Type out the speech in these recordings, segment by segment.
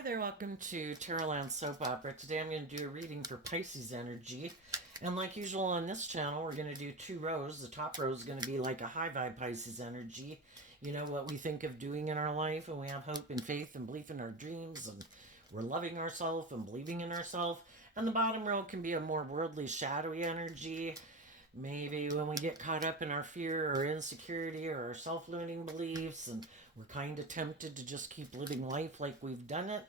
Hi there, welcome to Tarotland Soap Opera. Today I'm going to do a reading for Pisces energy. And like usual on this channel, we're going to do two rows. The top row is going to be like a high vibe Pisces energy. You know, what we think of doing in our life, and we have hope and faith and belief in our dreams, and we're loving ourselves and believing in ourselves. And the bottom row can be a more worldly, shadowy energy. Maybe when we get caught up in our fear or insecurity or our self-limiting beliefs, and we're kind of tempted to just keep living life like we've done it.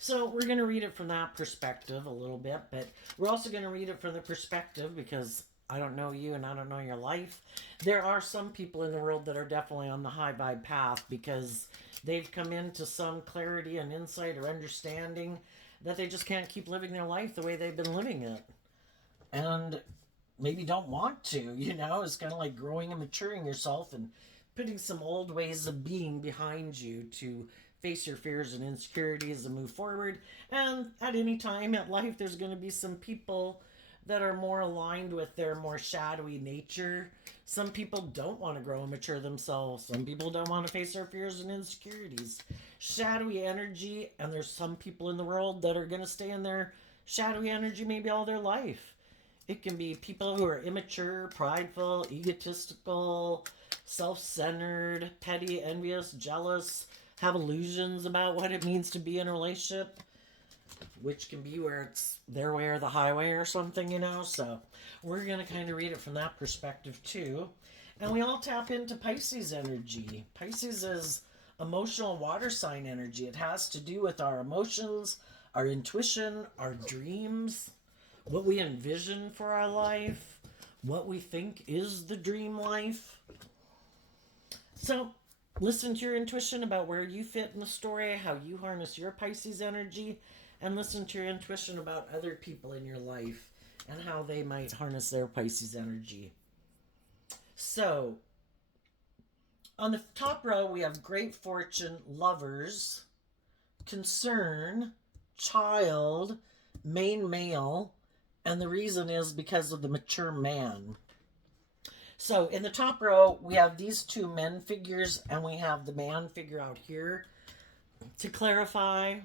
So we're going to read it from that perspective a little bit, but we're also going to read it from the perspective because I don't know you and I don't know your life. There are some people in the world that are definitely on the high vibe path because they've come into some clarity and insight or understanding that they just can't keep living their life the way they've been living it. And maybe don't want to, it's kind of like growing and maturing yourself and putting some old ways of being behind you to face your fears and insecurities and move forward. And at any time in life, there's going to be some people that are more aligned with their more shadowy nature. Some people don't want to grow and mature themselves. Some people don't want to face their fears and insecurities. Shadowy energy, and there's some people in the world that are going to stay in their shadowy energy maybe all their life. It can be people who are immature, prideful, egotistical, self-centered, petty, envious, jealous, have illusions about what it means to be in a relationship, which can be where it's their way or the highway or something, So we're going to kind of read it from that perspective too. And we all tap into Pisces energy. Pisces is emotional water sign energy. It has to do with our emotions, our intuition, our dreams, what we envision for our life, what we think is the dream life. So listen to your intuition about where you fit in the story, how you harness your Pisces energy, and listen to your intuition about other people in your life and how they might harness their Pisces energy. So on the top row, we have great fortune, lovers, concern, child, main male, and the reason is because of the mature man. So in the top row, we have these two men figures, and we have the man figure out here. To clarify,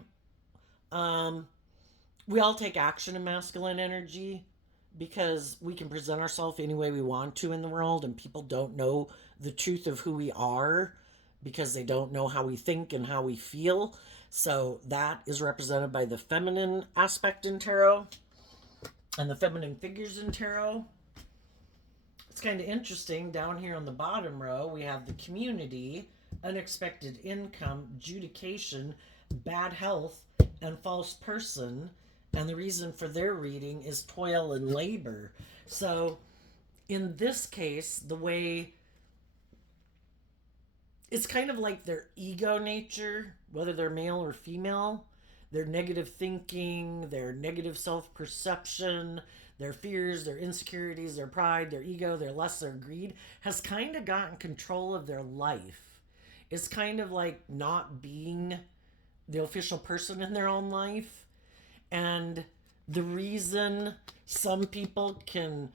we all take action in masculine energy because we can present ourselves any way we want to in the world, and people don't know the truth of who we are because they don't know how we think and how we feel. So that is represented by the feminine aspect in tarot and the feminine figures in tarot. It's kind of interesting. Down here on the bottom row, we have the community, unexpected income, adjudication, bad health, and false person. And the reason for their reading is toil and labor. So in this case, the way it's kind of like their ego nature, whether they're male or female, their negative thinking, their negative self-perception, their fears, their insecurities, their pride, their ego, their lust, their greed has kind of gotten control of their life. It's kind of like not being the official person in their own life. And the reason some people can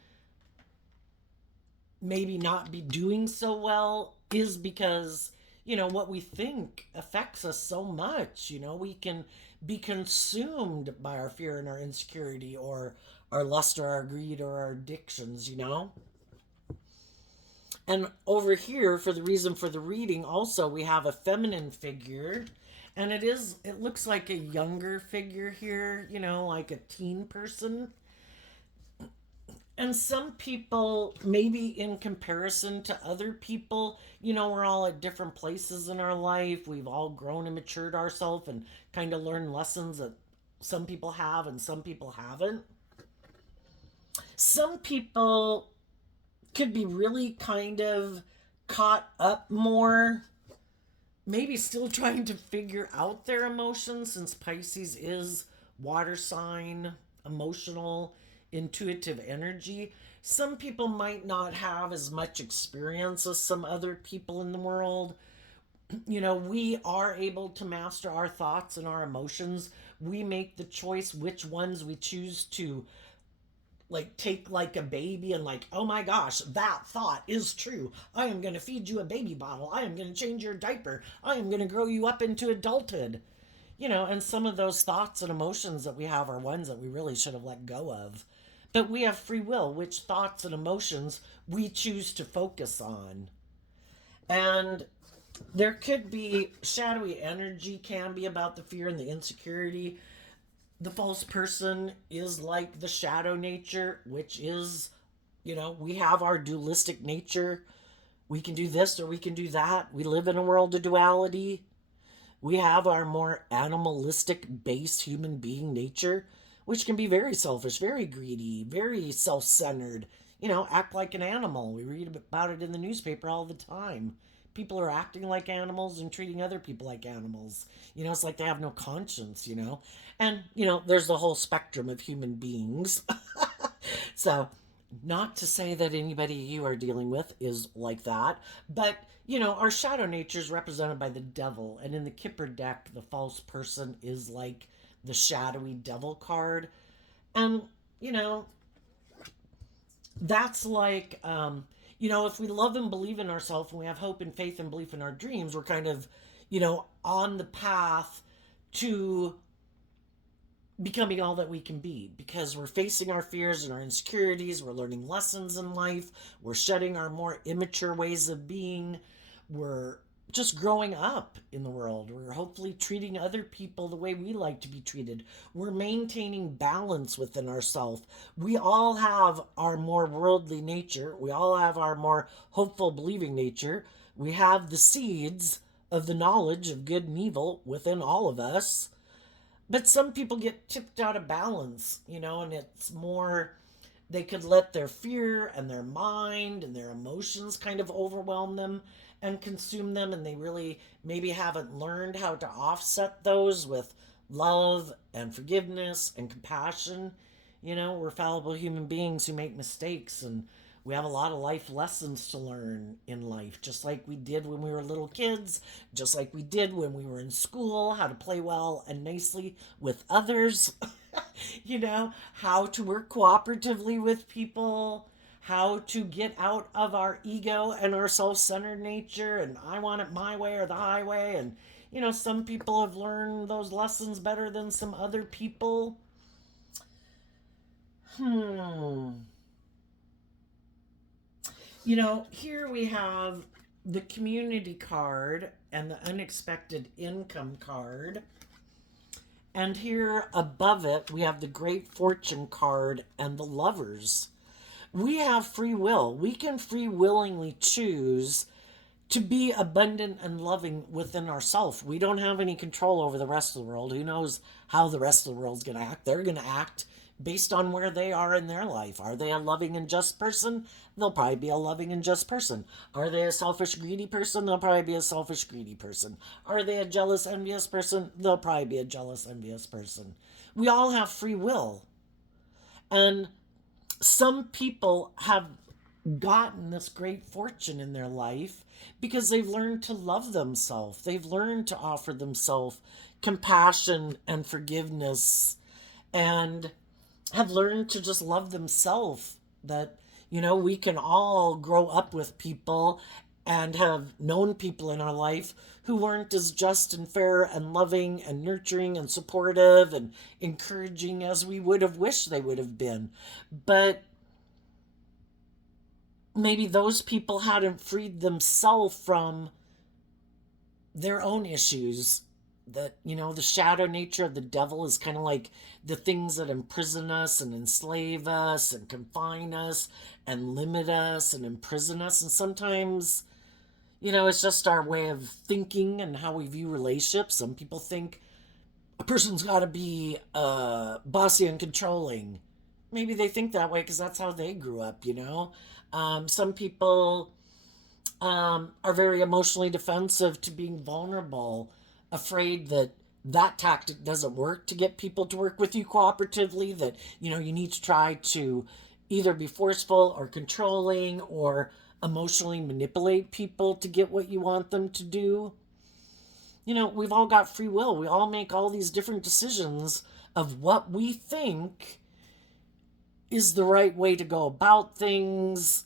maybe not be doing so well is because, what we think affects us so much. We can be consumed by our fear and our insecurity or our lust or our greed or our addictions. And over here, for the reason for the reading, also we have a feminine figure, and it looks like a younger figure here, like a teen person. And some people, maybe in comparison to other people, we're all at different places in our life. We've all grown and matured ourselves and kind of learned lessons that some people have and some people haven't. Some people could be really kind of caught up more, maybe still trying to figure out their emotions, since Pisces is water sign, emotional, intuitive energy. Some people might not have as much experience as some other people in the world. We are able to master our thoughts and our emotions. We make the choice which ones we choose to take like a baby and oh my gosh, that thought is true. I am going to feed you a baby bottle. I am going to change your diaper. I am going to grow you up into adulthood. And some of those thoughts and emotions that we have are ones that we really should have let go of. But we have free will, which thoughts and emotions we choose to focus on. And there could be shadowy energy, can be about the fear and the insecurity. The false person is like the shadow nature, which is, we have our dualistic nature. We can do this or we can do that. We live in a world of duality. We have our more animalistic based human being nature, which can be very selfish, very greedy, very self centered, act like an animal. We read about it in the newspaper all the time. People are acting like animals and treating other people like animals. It's like they have no conscience. And, there's the whole spectrum of human beings. So, not to say that anybody you are dealing with is like that, but our shadow nature is represented by the devil, and in the Kipper deck, the false person is like the shadowy devil card, and you know that's like if we love and believe in ourselves and we have hope and faith and belief in our dreams, we're kind of on the path to becoming all that we can be, because we're facing our fears and our insecurities, we're learning lessons in life, we're shedding our more immature ways of being, we're just growing up in the world, we're hopefully treating other people the way we like to be treated, we're maintaining balance within ourselves. We all have our more worldly nature, we all have our more hopeful believing nature, we have the seeds of the knowledge of good and evil within all of us. But some people get tipped out of balance, and it's more they could let their fear and their mind and their emotions kind of overwhelm them and consume them, and they really maybe haven't learned how to offset those with love and forgiveness and compassion. We're fallible human beings who make mistakes, and we have a lot of life lessons to learn in life, just like we did when we were little kids, just like we did when we were in school, how to play well and nicely with others, how to work cooperatively with people, how to get out of our ego and our self centered nature, and I want it my way or the highway. And, some people have learned those lessons better than some other people. Hmm. Here we have the community card and the unexpected income card. And here above it, we have the great fortune card and the lovers. We have free will. We can free willingly choose to be abundant and loving within ourselves. We don't have any control over the rest of the world. Who knows how the rest of the world's going to act? They're going to act based on where they are in their life. Are they a loving and just person? They'll probably be a loving and just person. Are they a selfish, greedy person? They'll probably be a selfish, greedy person. Are they a jealous, envious person? They'll probably be a jealous, envious person. We all have free will. And some people have gotten this great fortune in their life because they've learned to love themselves. They've learned to offer themselves compassion and forgiveness, and have learned to just love themselves. That, we can all grow up with people and have known people in our life who weren't as just and fair and loving and nurturing and supportive and encouraging as we would have wished they would have been. But maybe those people hadn't freed themselves from their own issues. That, the shadow nature of the devil is kind of like the things that imprison us and enslave us and confine us and limit us and imprison us. And sometimes, it's just our way of thinking and how we view relationships. Some people think a person's got to be bossy and controlling. Maybe they think that way because that's how they grew up. Some people are very emotionally defensive to being vulnerable, afraid that that tactic doesn't work to get people to work with you cooperatively, that you need to try to either be forceful or controlling or emotionally manipulate people to get what you want them to do. We've all got free will. We all make all these different decisions of what we think is the right way to go about things.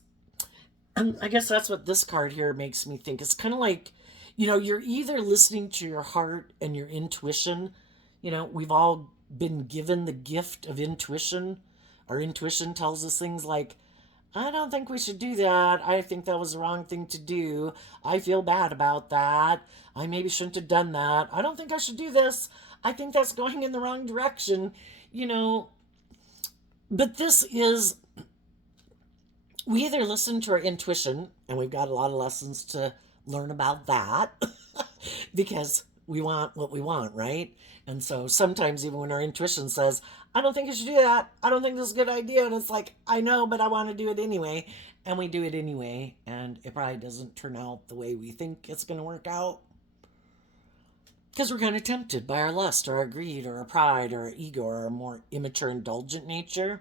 And I guess that's what this card here makes me think. It's kind of like, you're either listening to your heart and your intuition We've all been given the gift of intuition. Our intuition tells us things like, I don't think we should do that. I think that was the wrong thing to do. I feel bad about that. I maybe shouldn't have done that. I don't think I should do this. I think that's going in the wrong direction. You know, but this is, we either listen to our intuition, and we've got a lot of lessons to learn about that because we want what we want, right? And so sometimes, even when our intuition says, I don't think you should do that, I don't think this is a good idea, and it's like, I know, but I want to do it anyway. And we do it anyway, and it probably doesn't turn out the way we think it's going to work out because we're kind of tempted by our lust or our greed or our pride or our ego or our more immature, indulgent nature.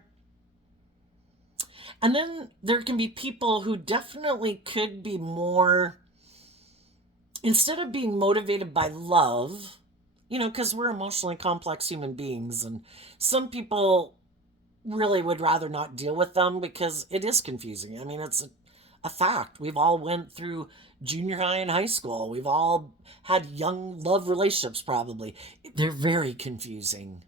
And then there can be people who definitely could be more, instead of being motivated by love, because we're emotionally complex human beings, and some people really would rather not deal with them because it is confusing. I mean, it's a fact. We've all went through junior high and high school. We've all had young love relationships probably. They're very confusing.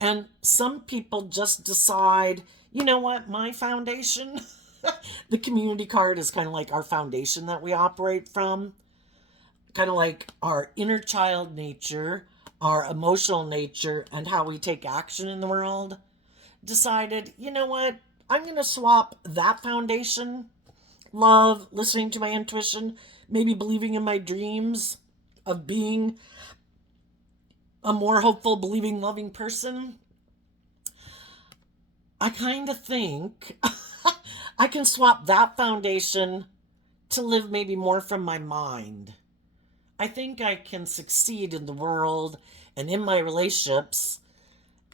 And some people just decide, you know what, my foundation, the community card is kind of like our foundation that we operate from, kind of like our inner child nature, our emotional nature, and how we take action in the world. Decided, you know what, I'm going to swap that foundation, love, listening to my intuition, maybe believing in my dreams of being a more hopeful, believing, loving person. I kind of think I can swap that foundation to live maybe more from my mind. I think I can succeed in the world and in my relationships.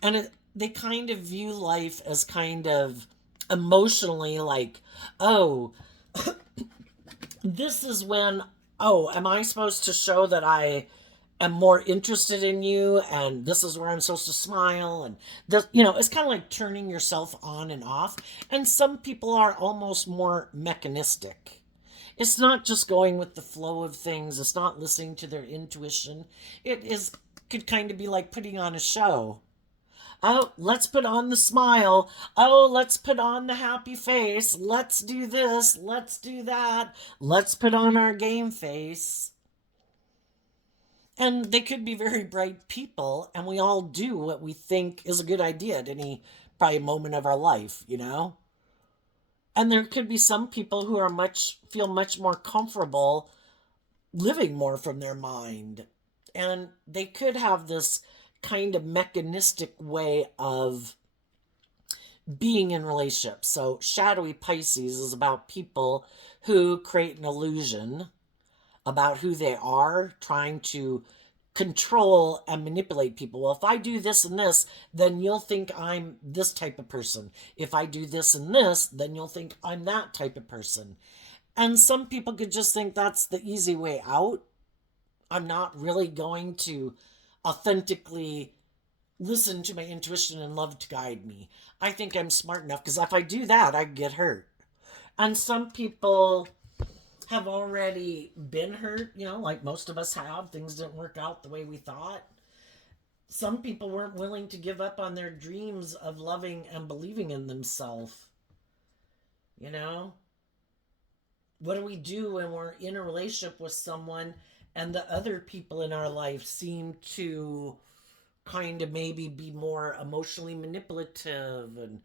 And they kind of view life as kind of emotionally like, oh, this is when, oh, am I supposed to show that I am more interested in you, and this is where I'm supposed to smile, and it's kind of like turning yourself on and off. And some people are almost more mechanistic. It's not just going with the flow of things. It's not listening to their intuition. It is could kind of be like putting on a show. Oh, let's put on the smile. Oh, let's put on the happy face. Let's do this. Let's do that. Let's put on our game face. And they could be very bright people, and we all do what we think is a good idea at any probably moment of our life. And there could be some people who are feel much more comfortable living more from their mind. And they could have this kind of mechanistic way of being in relationships. So shadowy Pisces is about people who create an illusion about who they are, trying to control and manipulate people. Well, if I do this and this, then you'll think I'm this type of person. If I do this and this, then you'll think I'm that type of person. And some people could just think that's the easy way out. I'm not really going to authentically listen to my intuition and love to guide me. I think I'm smart enough because if I do that, I get hurt. And some people have already been hurt, like most of us have. Things didn't work out the way we thought. Some people weren't willing to give up on their dreams of loving and believing in themselves. You know? What do we do when we're in a relationship with someone and the other people in our life seem to kind of maybe be more emotionally manipulative and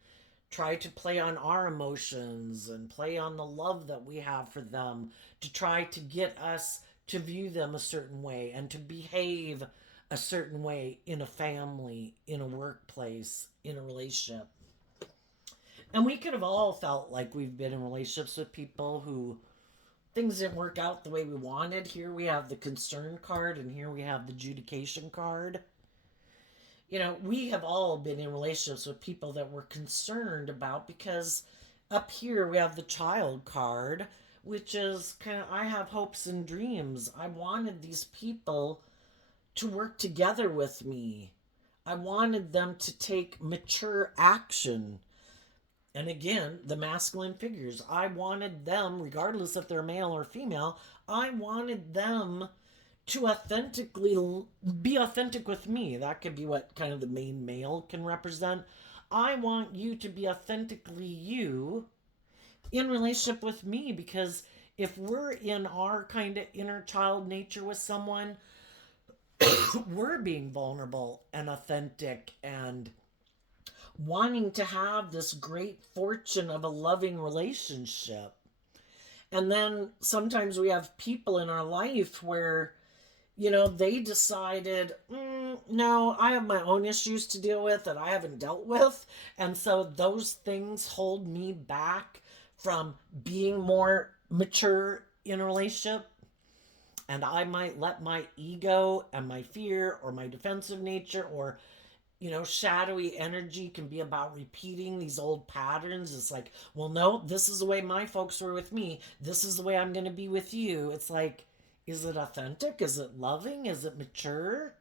try to play on our emotions and play on the love that we have for them to try to get us to view them a certain way and to behave a certain way in a family, in a workplace, in a relationship. And we could have all felt like we've been in relationships with people who things didn't work out the way we wanted. Here we have the concern card, and here we have the adjudication card. We have all been in relationships with people that we're concerned about, because up here we have the child card, which is kind of, I have hopes and dreams. I wanted these people to work together with me. I wanted them to take mature action. And again, the masculine figures, I wanted them, regardless if they're male or female, I wanted them to authentically be authentic with me. That could be what kind of the main male can represent. I want you to be authentically you in relationship with me, because if we're in our kind of inner child nature with someone, we're being vulnerable and authentic and wanting to have this great fortune of a loving relationship. And then sometimes we have people in our life where, they decided, no, I have my own issues to deal with that I haven't dealt with. And so those things hold me back from being more mature in a relationship. And I might let my ego and my fear or my defensive nature or shadowy energy can be about repeating these old patterns. It's like, well, no, this is the way my folks were with me. This is the way I'm going to be with you. It's like, is it authentic? Is it loving? Is it mature?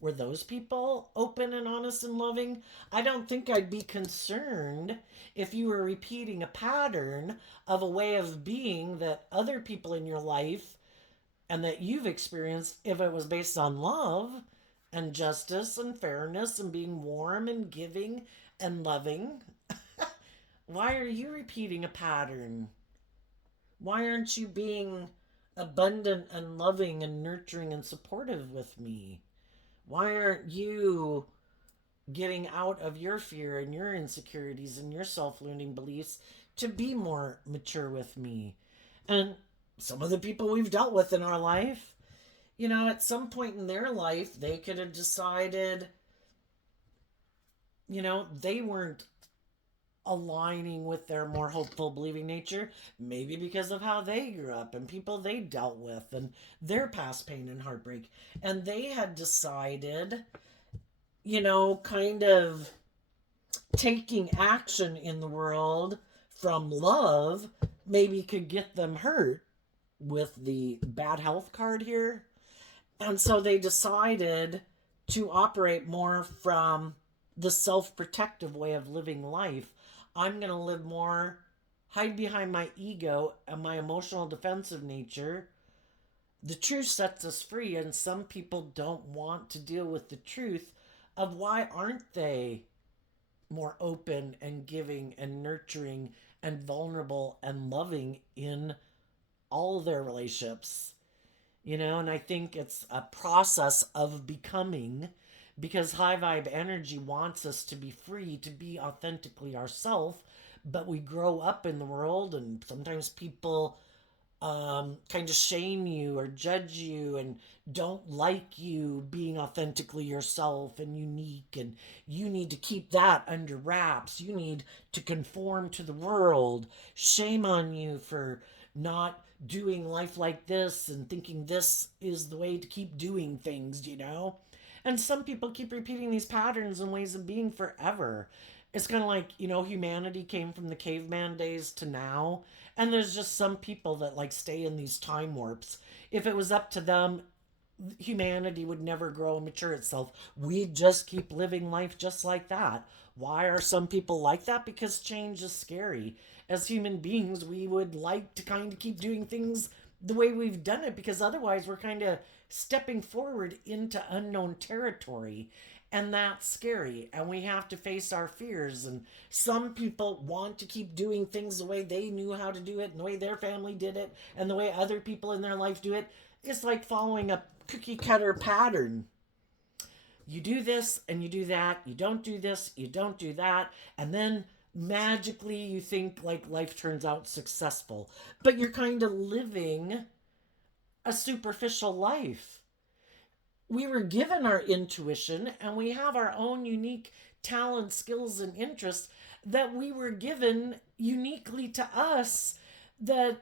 Were those people open and honest and loving? I don't think I'd be concerned if you were repeating a pattern of a way of being that other people in your life and that you've experienced, if it was based on love and justice and fairness and being warm and giving and loving. Why are you repeating a pattern? Why aren't you being abundant and loving and nurturing and supportive with me? Why aren't you getting out of your fear and your insecurities and your self-limiting beliefs to be more mature with me? And some of the people we've dealt with in our life, at some point in their life, they could have decided, they weren't aligning with their more hopeful, believing nature, maybe because of how they grew up and people they dealt with and their past pain and heartbreak. And they had decided, kind of taking action in the world from love maybe could get them hurt with the bad health card here. And so they decided to operate more from the self protective way of living life. I'm going to live more, hide behind my ego and my emotional defensive nature. The truth sets us free, and some people don't want to deal with the truth of why aren't they more open and giving and nurturing and vulnerable and loving in all of their relationships. And I think it's a process of becoming, because high vibe energy wants us to be free, to be authentically ourselves. But we grow up in the world, and sometimes people kind of shame you or judge you and don't like you being authentically yourself and unique, and you need to keep that under wraps. You need to conform to the world. Shame on you for not doing life like this and thinking this is the way to keep doing things. And some people keep repeating these patterns and ways of being forever. It's kind of like, humanity came from the caveman days to now. And there's just some people that like stay in these time warps. If it was up to them, humanity would never grow and mature itself. We'd just keep living life just like that. Why are some people like that? Because change is scary. As human beings, we would like to kind of keep doing things the way we've done it, because otherwise we're kind of stepping forward into unknown territory. And that's scary. And we have to face our fears. And some people want to keep doing things the way they knew how to do it, and the way their family did it, and the way other people in their life do it. It's like following a cookie cutter pattern. You do this and you do that. You don't do this, you don't do that. And then magically you think like life turns out successful. But you're kind of living a superficial life. We were given our intuition, and we have our own unique talent, skills, and interests that we were given uniquely to us, that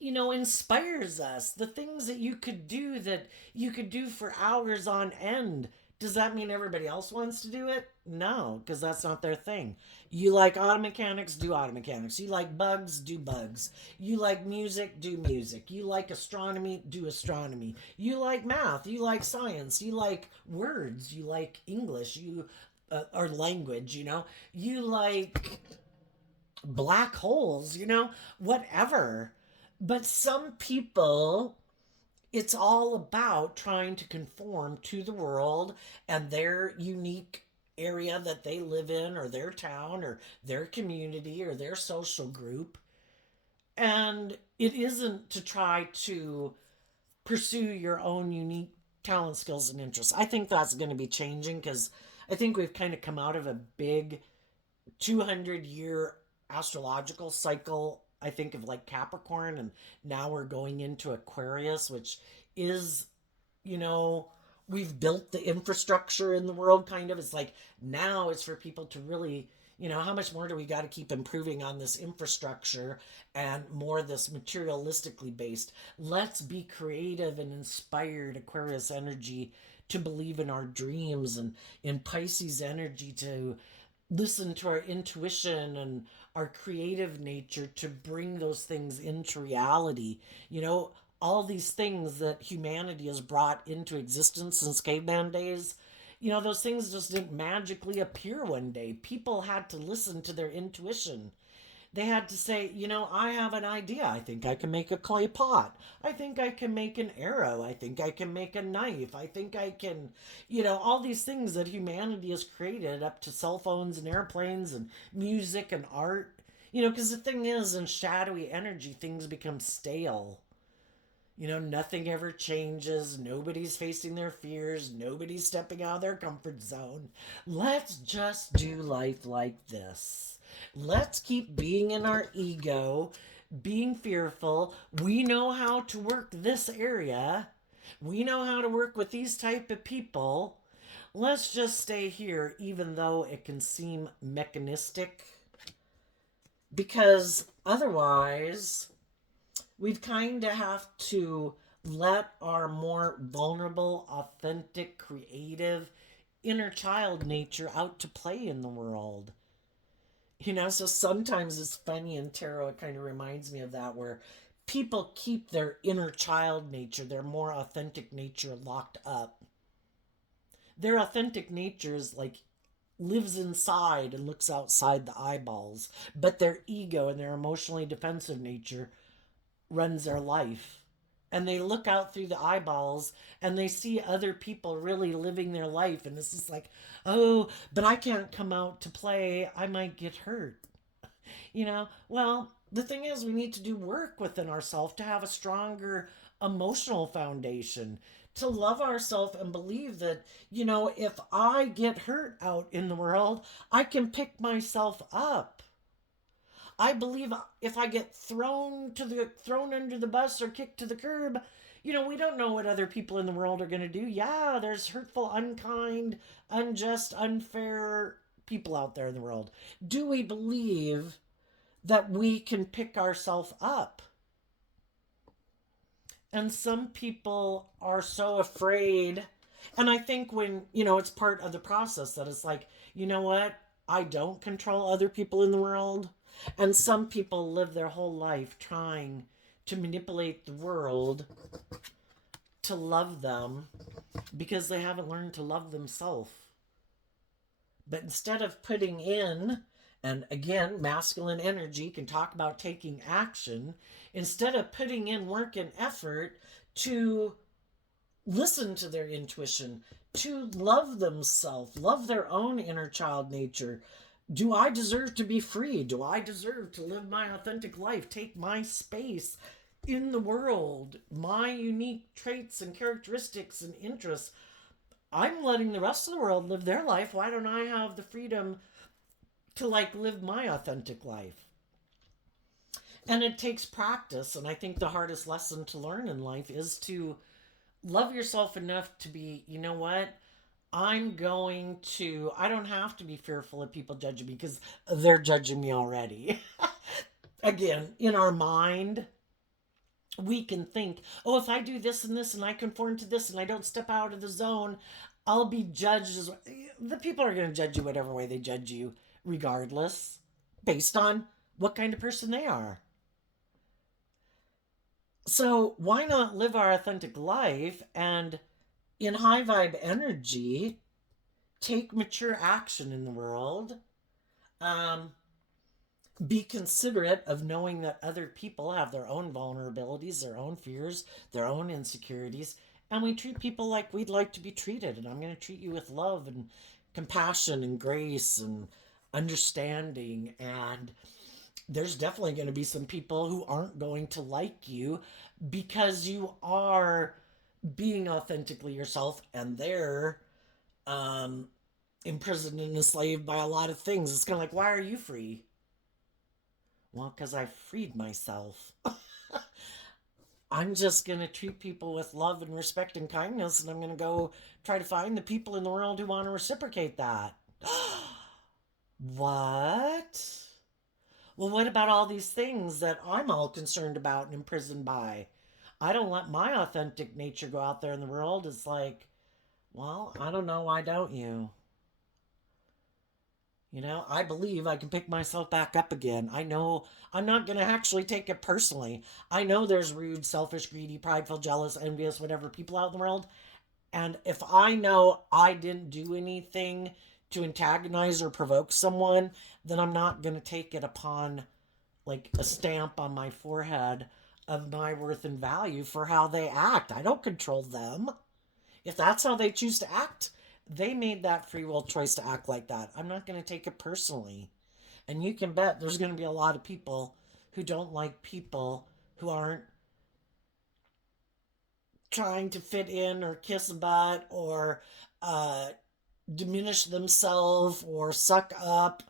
inspires us. The things that you could do for hours on end. Does that mean everybody else wants to do it? No, because that's not their thing. You like auto mechanics, do auto mechanics. You like bugs, do bugs. You like music, do music. You like astronomy, do astronomy. You like math, you like science, you like words, you like English, or language, You like black holes, whatever. But some people It's all about trying to conform to the world and their unique area that they live in, or their town, or their community, or their social group. And it isn't to try to pursue your own unique talent, skills, and interests. I think that's going to be changing because I think we've kind of come out of a big 200-year astrological cycle. I think of like Capricorn, and now we're going into Aquarius, which is, you know, we've built the infrastructure in the world kind of. It's like now it's for people to really, how much more do we got to keep improving on this infrastructure and more this materialistically based? Let's be creative and inspired, Aquarius energy, to believe in our dreams, and in Pisces energy to listen to our intuition and our creative nature to bring those things into reality. All these things that humanity has brought into existence since caveman days, those things just didn't magically appear one day. People had to listen to their intuition. They had to say, I have an idea. I think I can make a clay pot. I think I can make an arrow. I think I can make a knife. I think I can, all these things that humanity has created, up to cell phones and airplanes and music and art. Because the thing is, in shadowy energy, things become stale. Nothing ever changes. Nobody's facing their fears. Nobody's stepping out of their comfort zone. Let's just do life like this. Let's keep being in our ego, being fearful. We know how to work this area. We know how to work with these type of people. Let's just stay here, even though it can seem mechanistic. Because otherwise, we'd kind of have to let our more vulnerable, authentic, creative, inner child nature out to play in the world. So sometimes it's funny in tarot, it kind of reminds me of that, where people keep their inner child nature, their more authentic nature, locked up. Their authentic nature is like lives inside and looks outside the eyeballs, but their ego and their emotionally defensive nature runs their life. And they look out through the eyeballs and they see other people really living their life. And it's just like, oh, but I can't come out to play. I might get hurt. Well, the thing is, we need to do work within ourselves to have a stronger emotional foundation, to love ourselves and believe that, if I get hurt out in the world, I can pick myself up. I believe if I get thrown under the bus or kicked to the curb, we don't know what other people in the world are going to do. Yeah, there's hurtful, unkind, unjust, unfair people out there in the world. Do we believe that we can pick ourselves up? And some people are so afraid. And I think when, it's part of the process that it's like, you know what? I don't control other people in the world. And some people live their whole life trying to manipulate the world to love them because they haven't learned to love themselves. But instead of putting in, and again, masculine energy can talk about taking action, instead of putting in work and effort to listen to their intuition, to love themselves, love their own inner child nature. Do I deserve to be free? Do I deserve to live my authentic life, take my space in the world, my unique traits and characteristics and interests? I'm letting the rest of the world live their life. Why don't I have the freedom to live my authentic life? And it takes practice. And I think the hardest lesson to learn in life is to love yourself enough to be, you know what? I don't have to be fearful of people judging me because they're judging me already. Again, in our mind, we can think, oh, if I do this and this and I conform to this and I don't step out of the zone, I'll be judged as the people are going to judge you whatever way they judge you, regardless, based on what kind of person they are. So why not live our authentic life and in high vibe energy, take mature action in the world, be considerate of knowing that other people have their own vulnerabilities, their own fears, their own insecurities, and we treat people like we'd like to be treated. And I'm going to treat you with love and compassion and grace and understanding. And there's definitely going to be some people who aren't going to like you because you are being authentically yourself, and they're um, imprisoned and enslaved by a lot of things. It's kind of like, why are you free? Well, because I freed myself. I'm just going to treat people with love and respect and kindness, and I'm going to go try to find the people in the world who want to reciprocate that. What? Well, what about all these things that I'm all concerned about and imprisoned by? I don't let my authentic nature go out there in the world. It's like, well, I don't know. Why don't you? I believe I can pick myself back up again. I know I'm not going to actually take it personally. I know there's rude, selfish, greedy, prideful, jealous, envious, whatever people out in the world. And if I know I didn't do anything to antagonize or provoke someone, then I'm not going to take it upon like a stamp on my forehead of my worth and value for how they act. I don't control them. If that's how they choose to act, they made that free will choice to act like that. I'm not going to take it personally. And you can bet there's going to be a lot of people who don't like people who aren't trying to fit in or kiss a butt or uh, diminish themselves or suck up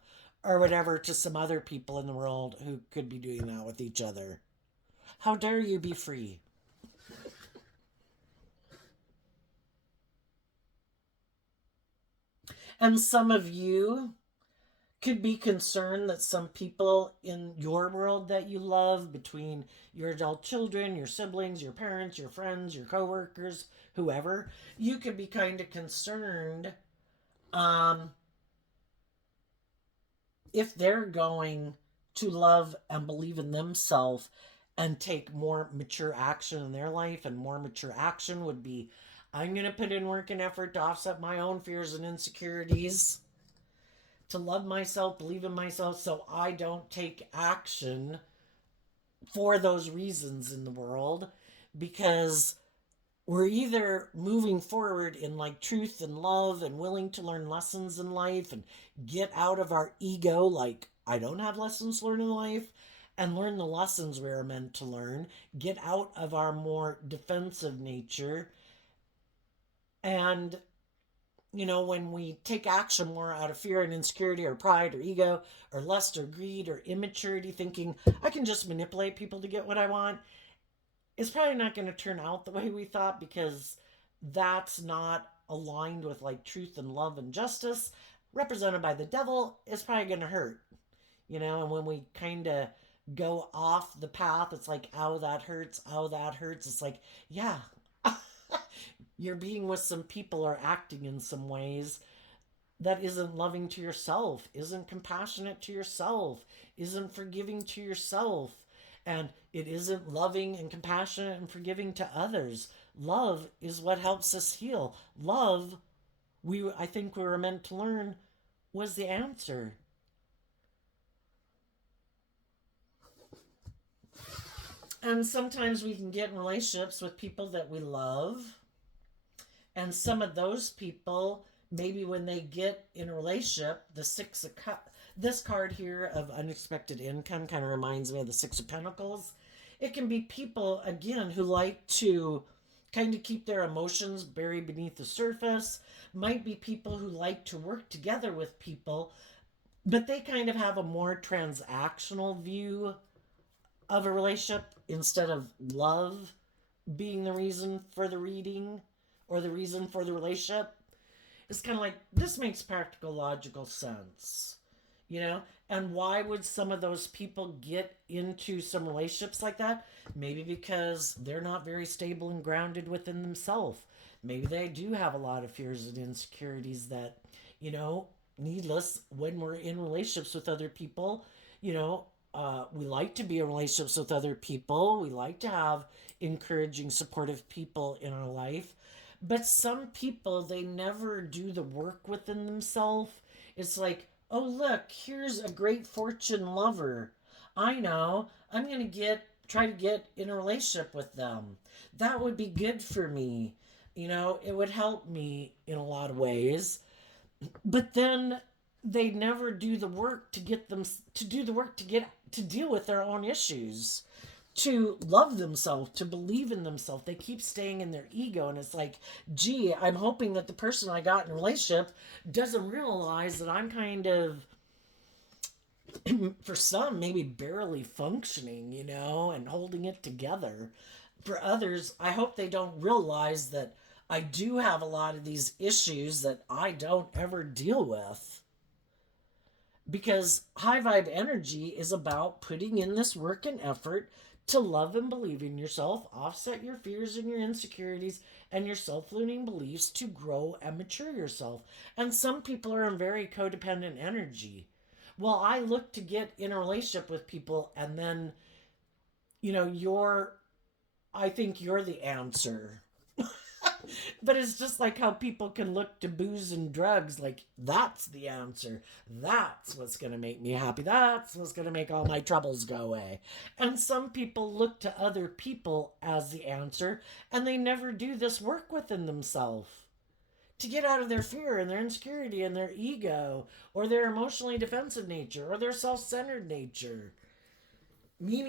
or whatever to some other people in the world who could be doing that with each other. How dare you be free? And some of you could be concerned that some people in your world that you love, between your adult children, your siblings, your parents, your friends, your coworkers, whoever, you could be kind of concerned um, if they're going to love and believe in themselves and take more mature action in their life. And more mature action would be, I'm going to put in work and effort to offset my own fears and insecurities, to love myself, believe in myself, so I don't take action for those reasons in the world. Because we're either moving forward in like truth and love and willing to learn lessons in life and get out of our ego, like, I don't have lessons to learn in life, and learn the lessons we're meant to learn, get out of our more defensive nature. And when we take action more out of fear and insecurity or pride or ego or lust or greed or immaturity, thinking I can just manipulate people to get what I want, it's probably not going to turn out the way we thought, because that's not aligned with like truth and love and justice represented by the devil. Is probably going to hurt, and when we kind of go off the path, it's like, ow, that hurts, ow, that hurts. It's like, yeah, you're being with some people or acting in some ways that isn't loving to yourself, isn't compassionate to yourself, isn't forgiving to yourself, and it isn't loving and compassionate and forgiving to others. Love is what helps us heal. Love, I think we were meant to learn, was the answer. And sometimes we can get in relationships with people that we love, and some of those people, maybe when they get in a relationship, the Six of Cups, this card here of unexpected income kind of reminds me of the Six of Pentacles. It can be people, again, who like to kind of keep their emotions buried beneath the surface. Might be people who like to work together with people, but they kind of have a more transactional view of a relationship instead of love being the reason for the reading or the reason for the relationship. It's kind of like, this makes practical, logical sense, you know? And why would some of those people get into some relationships like that? Maybe because they're not very stable and grounded within themselves. Maybe they do have a lot of fears and insecurities that, needless, when we're in relationships with other people, we like to be in relationships with other people. We like to have encouraging, supportive people in our life. But some people, they never do the work within themselves. It's like, oh, look, here's a great fortune lover. I know. I'm going to try to get in a relationship with them. That would be good for me. It would help me in a lot of ways. But then they never do the work to get them to do the work to get to deal with their own issues, to love themselves, to believe in themselves. They keep staying in their ego, and it's like, gee, I'm hoping that the person I got in a relationship doesn't realize that I'm kind of, for some, maybe barely functioning, and holding it together. For others, I hope they don't realize that I do have a lot of these issues that I don't ever deal with. Because high vibe energy is about putting in this work and effort to love and believe in yourself, offset your fears and your insecurities and your self-limiting beliefs to grow and mature yourself. And some people are in very codependent energy. Well, I look to get in a relationship with people, and then, I think you're the answer. But it's just like how people can look to booze and drugs, like, that's the answer. That's what's going to make me happy. That's what's going to make all my troubles go away. And some people look to other people as the answer, and they never do this work within themselves to get out of their fear and their insecurity and their ego, or their emotionally defensive nature, or their self-centered nature. Me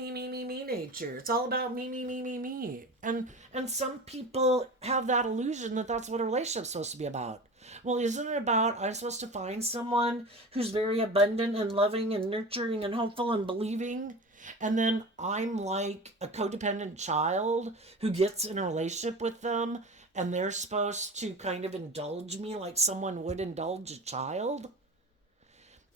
nature. It's all about me. And some people have that illusion that that's what a relationship's supposed to be about. Well, isn't it about I'm supposed to find someone who's very abundant and loving and nurturing and hopeful and believing? And then I'm like a codependent child who gets in a relationship with them, and they're supposed to kind of indulge me like someone would indulge a child?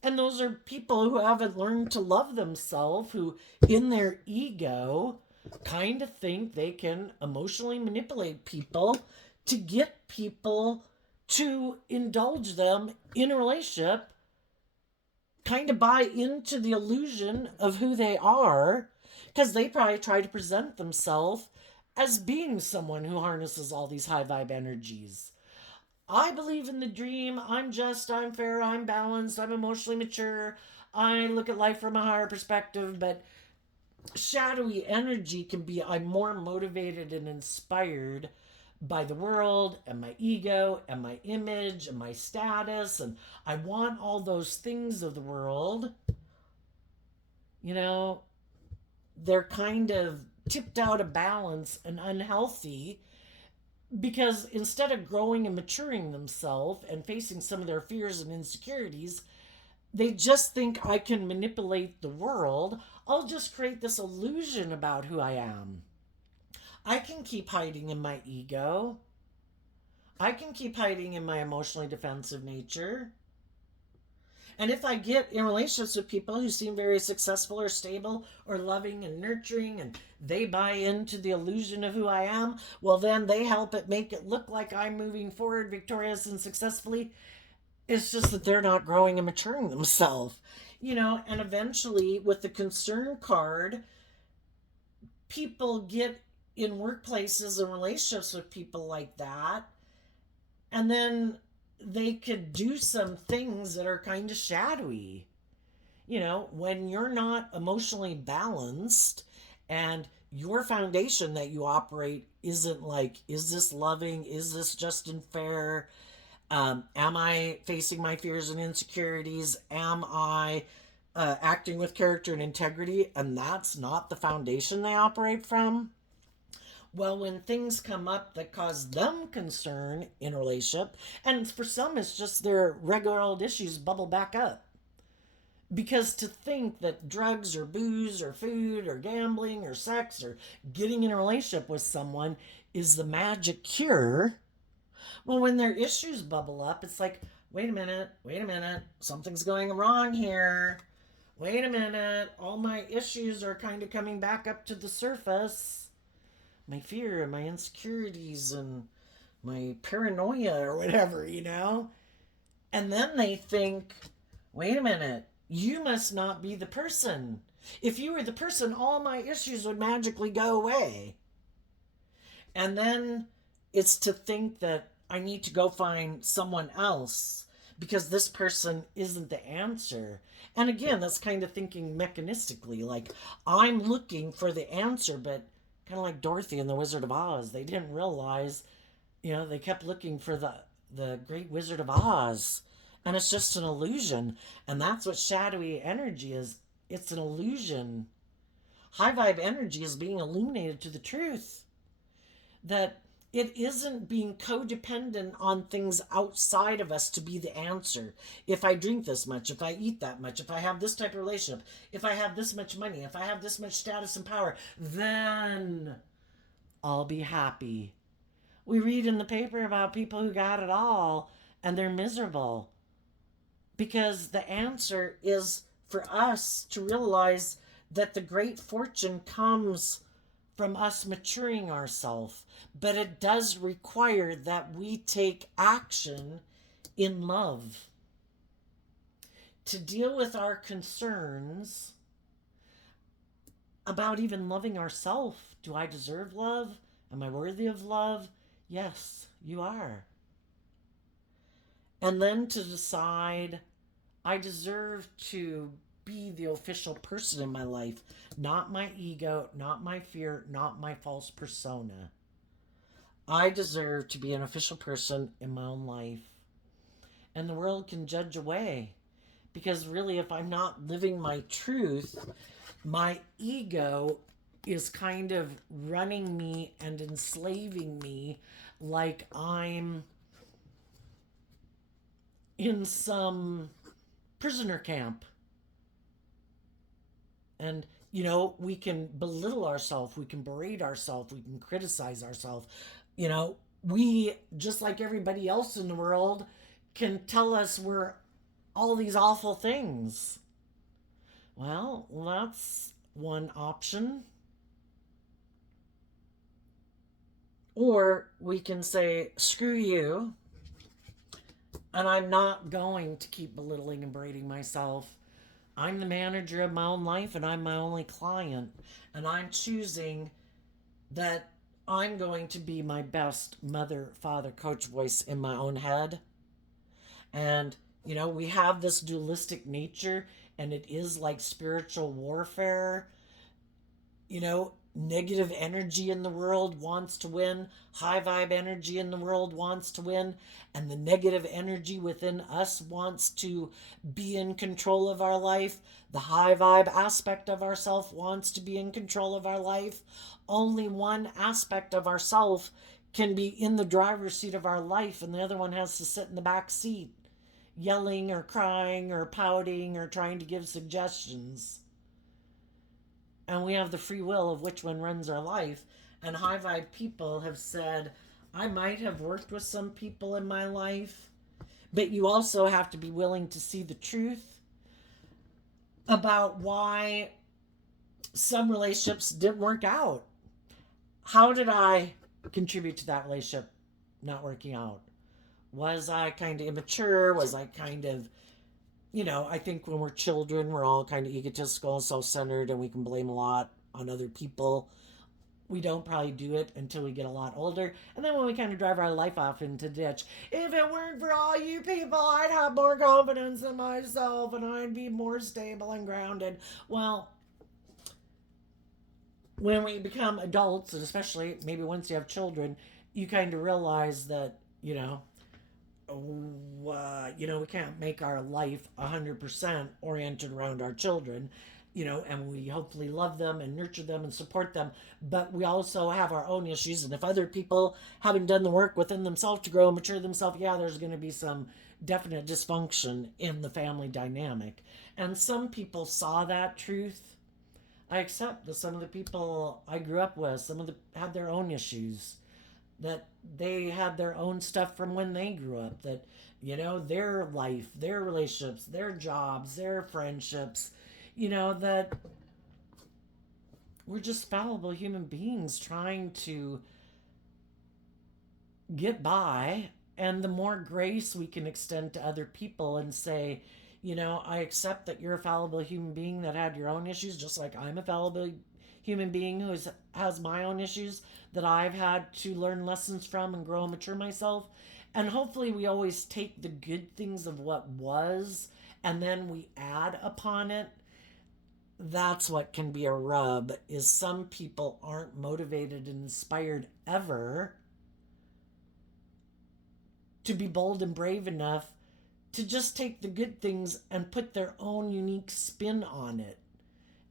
And those are people who haven't learned to love themselves, who, in their ego, kind of think they can emotionally manipulate people to get people to indulge them in a relationship, kind of buy into the illusion of who they are, because they probably try to present themselves as being someone who harnesses all these high vibe energies. I believe in the dream. I'm just, I'm fair, I'm balanced, I'm emotionally mature. I look at life from a higher perspective. But shadowy energy can be, I'm more motivated and inspired by the world and my ego and my image and my status. And I want all those things of the world. They're kind of tipped out of balance and unhealthy, because instead of growing and maturing themselves and facing some of their fears and insecurities, they just think, I can manipulate the world. I'll just create this illusion about who I am. I can keep hiding in my ego. I can keep hiding in my emotionally defensive nature. And if I get in relationships with people who seem very successful or stable or loving and nurturing, and they buy into the illusion of who I am, well, then they help it make it look like I'm moving forward victorious and successfully. It's just that they're not growing and maturing themselves. And eventually, with the concern card, people get in workplaces and relationships with people like that, and then they could do some things that are kind of shadowy. When you're not emotionally balanced, and your foundation that you operate isn't like, is this loving? Is this just and fair? Am I facing my fears and insecurities? Am I acting with character and integrity? And that's not the foundation they operate from. Well, when things come up that cause them concern in a relationship, and for some it's just their regular old issues bubble back up. Because to think that drugs or booze or food or gambling or sex or getting in a relationship with someone is the magic cure, well, when their issues bubble up, it's like, wait a minute, something's going wrong here. Wait a minute, all my issues are kind of coming back up to the surface. My fear and my insecurities and my paranoia or whatever, And then they think, wait a minute, you must not be the person. If you were the person, all my issues would magically go away. And then it's to think that I need to go find someone else because this person isn't the answer. And again, that's kind of thinking mechanistically, like I'm looking for the answer, but kind of like Dorothy and the Wizard of Oz, they didn't realize, they kept looking for the great Wizard of Oz, and it's just an illusion. And that's what shadowy energy is. It's an illusion. High vibe energy is being illuminated to the truth that it isn't being codependent on things outside of us to be the answer. If I drink this much, if I eat that much, if I have this type of relationship, if I have this much money, if I have this much status and power, then I'll be happy. We read in the paper about people who got it all and they're miserable because the answer is for us to realize that the great fortune comes from us maturing ourselves, but it does require that we take action in love to deal with our concerns about even loving ourselves. Do I deserve love? Am I worthy of love? Yes, you are. And then to decide, I deserve to be the official person in my life, not my ego, not my fear, not my false persona. I deserve to be an official person in my own life. And the world can judge away. Because really, if I'm not living my truth, my ego is kind of running me and enslaving me like I'm in some prisoner camp. And, we can belittle ourselves, we can berate ourselves, we can criticize ourselves. We, just like everybody else in the world, can tell us we're all these awful things. Well, that's one option. Or we can say, screw you, and I'm not going to keep belittling and berating myself. I'm the manager of my own life and I'm my only client. And I'm choosing that I'm going to be my best mother, father, coach voice in my own head. And, we have this dualistic nature and it is like spiritual warfare. Negative energy in the world wants to win, high vibe energy in the world wants to win, and the negative energy within us wants to be in control of our life. The high vibe aspect of ourself wants to be in control of our life. Only one aspect of ourself can be in the driver's seat of our life, and the other one has to sit in the back seat, yelling or crying or pouting or trying to give suggestions. And we have the free will of which one runs our life. And high vibe people have said, I might have worked with some people in my life, but you also have to be willing to see the truth about why some relationships didn't work out. How did I contribute to that relationship not working out? Was I kind of immature? Was I kind of, I think when we're children, we're all kind of egotistical and self-centered, and we can blame a lot on other people. We don't probably do it until we get a lot older. And then when we kind of drive our life off into the ditch, if it weren't for all you people, I'd have more confidence in myself and I'd be more stable and grounded. Well, when we become adults, and especially maybe once you have children, you kind of realize that, we can't make our life 100% oriented around our children, and we hopefully love them and nurture them and support them. But we also have our own issues. And if other people haven't done the work within themselves to grow and mature themselves, there's going to be some definite dysfunction in the family dynamic. And some people saw that truth. I accept that some of the people I grew up with, had their own issues, that they had their own stuff from when they grew up, that their life, their relationships, their jobs, their friendships, that we're just fallible human beings trying to get by. And the more grace we can extend to other people and say, I accept that you're a fallible human being that had your own issues, just like I'm a fallible human being who has my own issues that I've had to learn lessons from and grow and mature myself. And hopefully we always take the good things of what was and then we add upon it. That's what can be a rub, is some people aren't motivated and inspired ever to be bold and brave enough to just take the good things and put their own unique spin on it.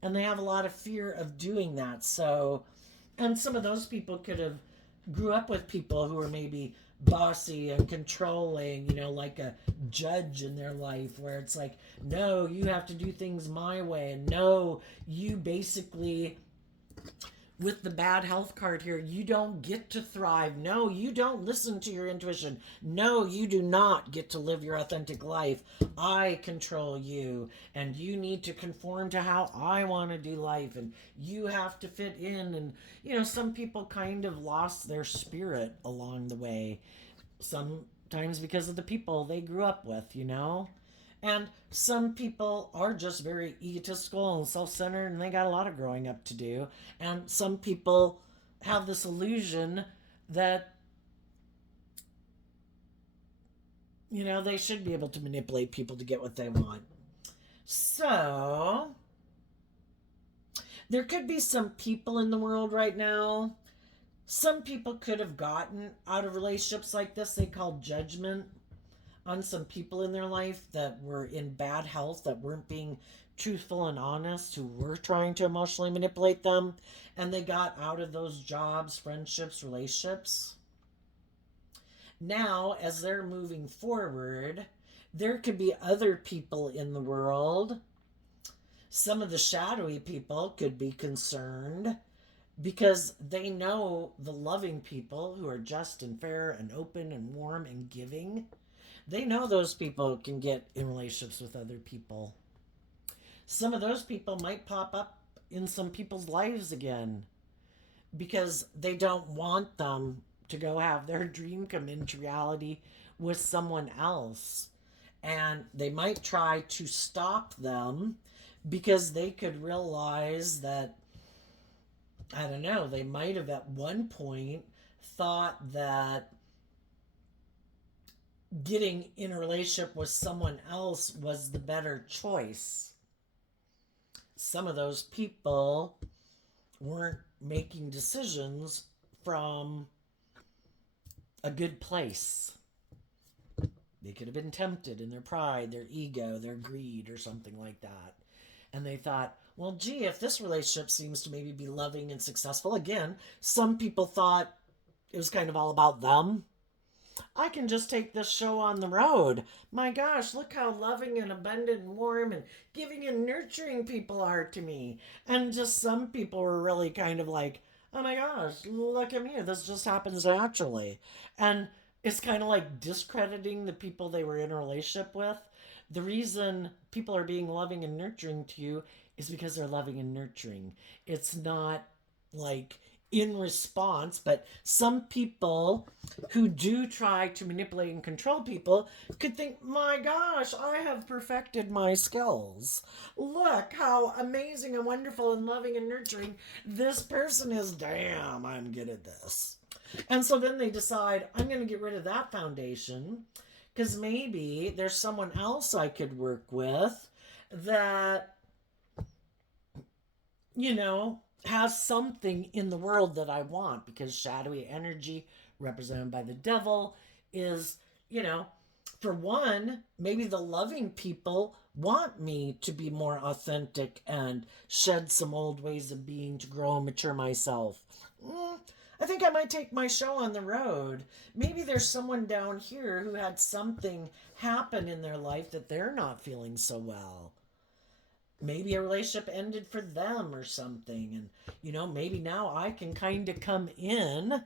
And they have a lot of fear of doing that. So, and some of those people could have grew up with people who were maybe bossy and controlling, like a judge in their life, where it's like, no, you have to do things my way, and no, you basically, with the bad health card here, you don't get to thrive. No, you don't listen to your intuition. No, you do not get to live your authentic life. I control you, and you need to conform to how I want to do life, and you have to fit in. And, some people kind of lost their spirit along the way, sometimes because of the people they grew up with. And some people are just very egotistical and self centered, and they got a lot of growing up to do. And some people have this illusion that, they should be able to manipulate people to get what they want. So, there could be some people in the world right now. Some people could have gotten out of relationships like this they call judgment on some people in their life that were in bad health, that weren't being truthful and honest, who were trying to emotionally manipulate them, and they got out of those jobs, friendships, relationships. Now, as they're moving forward, there could be other people in the world. Some of the shadowy people could be concerned because they know the loving people who are just and fair and open and warm and giving. They know those people can get in relationships with other people. Some of those people might pop up in some people's lives again because they don't want them to go have their dream come into reality with someone else. And they might try to stop them because they could realize that, I don't know, they might have at one point thought that getting in a relationship with someone else was the better choice. Some of those people weren't making decisions from a good place. They could have been tempted in their pride, their ego, their greed, or something like that. And they thought, well, gee, if this relationship seems to maybe be loving and successful, again, some people thought it was kind of all about them. I can just take this show on the road. My gosh, look how loving and abundant and warm and giving and nurturing people are to me. And just some people were really kind of like, oh my gosh, look at me. This just happens naturally. And it's kind of like discrediting the people they were in a relationship with. The reason people are being loving and nurturing to you is because they're loving and nurturing. It's not like in response, but some people who do try to manipulate and control people could think, my gosh, I have perfected my skills. Look how amazing and wonderful and loving and nurturing this person is. Damn, I'm good at this. And so then they decide, I'm going to get rid of that foundation because maybe there's someone else I could work with that, has something in the world that I want, because shadowy energy represented by the devil is, for one, maybe the loving people want me to be more authentic and shed some old ways of being to grow and mature myself. I think I might take my show on the road. Maybe there's someone down here who had something happen in their life that they're not feeling so well. Maybe a relationship ended for them or something. And, maybe now I can kind of come in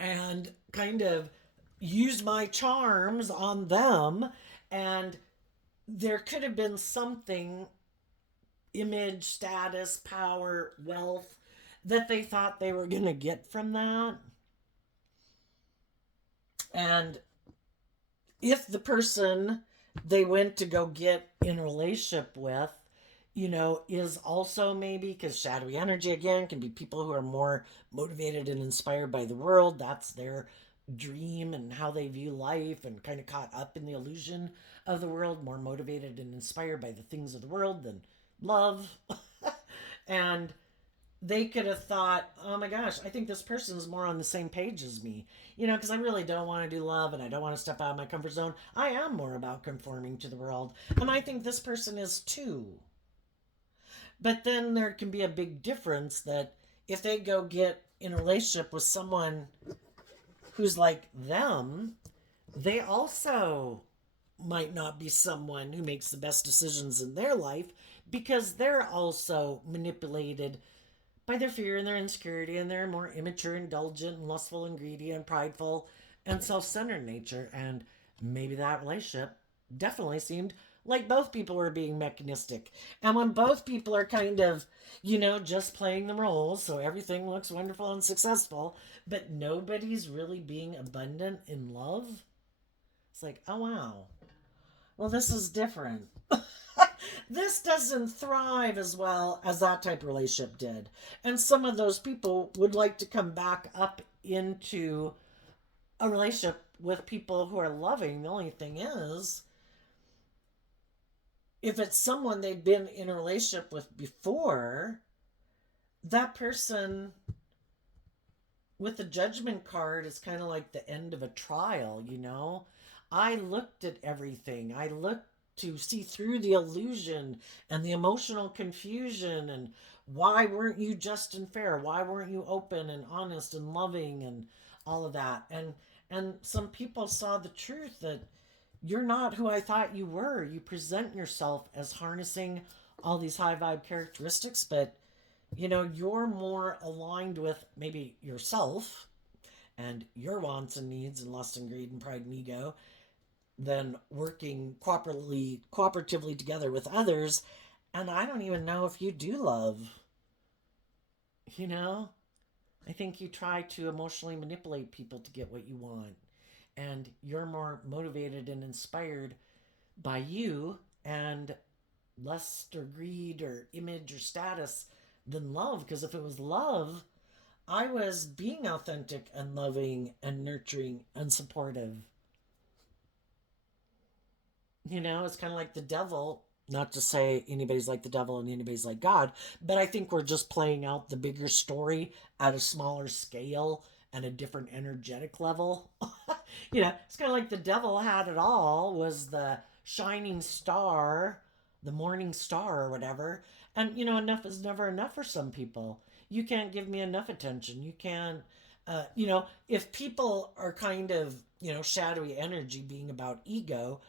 and kind of use my charms on them. And there could have been something, image, status, power, wealth, that they thought they were going to get from that. And if the person they went to go get in a relationship with, is also maybe, because shadowy energy again can be people who are more motivated and inspired by the world. That's their dream and how they view life and kind of caught up in the illusion of the world, more motivated and inspired by the things of the world than love. And they could have thought, oh my gosh, I think this person's more on the same page as me. Because I really don't want to do love and I don't want to step out of my comfort zone. I am more about conforming to the world. And I think this person is too. But then there can be a big difference that if they go get in a relationship with someone who's like them, they also might not be someone who makes the best decisions in their life because they're also manipulated by their fear and their insecurity and their more immature, indulgent, and lustful, and greedy, and prideful, and self centered nature. And maybe that relationship definitely seemed like both people were being mechanistic. And when both people are kind of, just playing the roles, so everything looks wonderful and successful, but nobody's really being abundant in love, it's like, oh wow, well, this is different. This doesn't thrive as well as that type of relationship did. And some of those people would like to come back up into a relationship with people who are loving. The only thing is, if it's someone they've been in a relationship with before, that person with the judgment card is kind of like the end of a trial. I looked at everything. I looked to see through the illusion and the emotional confusion and why weren't you just and fair? Why weren't you open and honest and loving and all of that? And some people saw the truth that you're not who I thought you were. You present yourself as harnessing all these high vibe characteristics, but you're more aligned with maybe yourself and your wants and needs and lust and greed and pride and ego than working cooperatively together with others. And I don't even know if you do love. I think you try to emotionally manipulate people to get what you want. And you're more motivated and inspired by you and lust or greed or image or status than love. Because if it was love, I was being authentic and loving and nurturing and supportive. It's kind of like the devil. Not to say anybody's like the devil and anybody's like God, but I think we're just playing out the bigger story at a smaller scale and a different energetic level. It's kind of like the devil had it all, was the shining star, the morning star or whatever. And, enough is never enough for some people. You can't give me enough attention. You can't, if people are kind of, shadowy energy being about ego,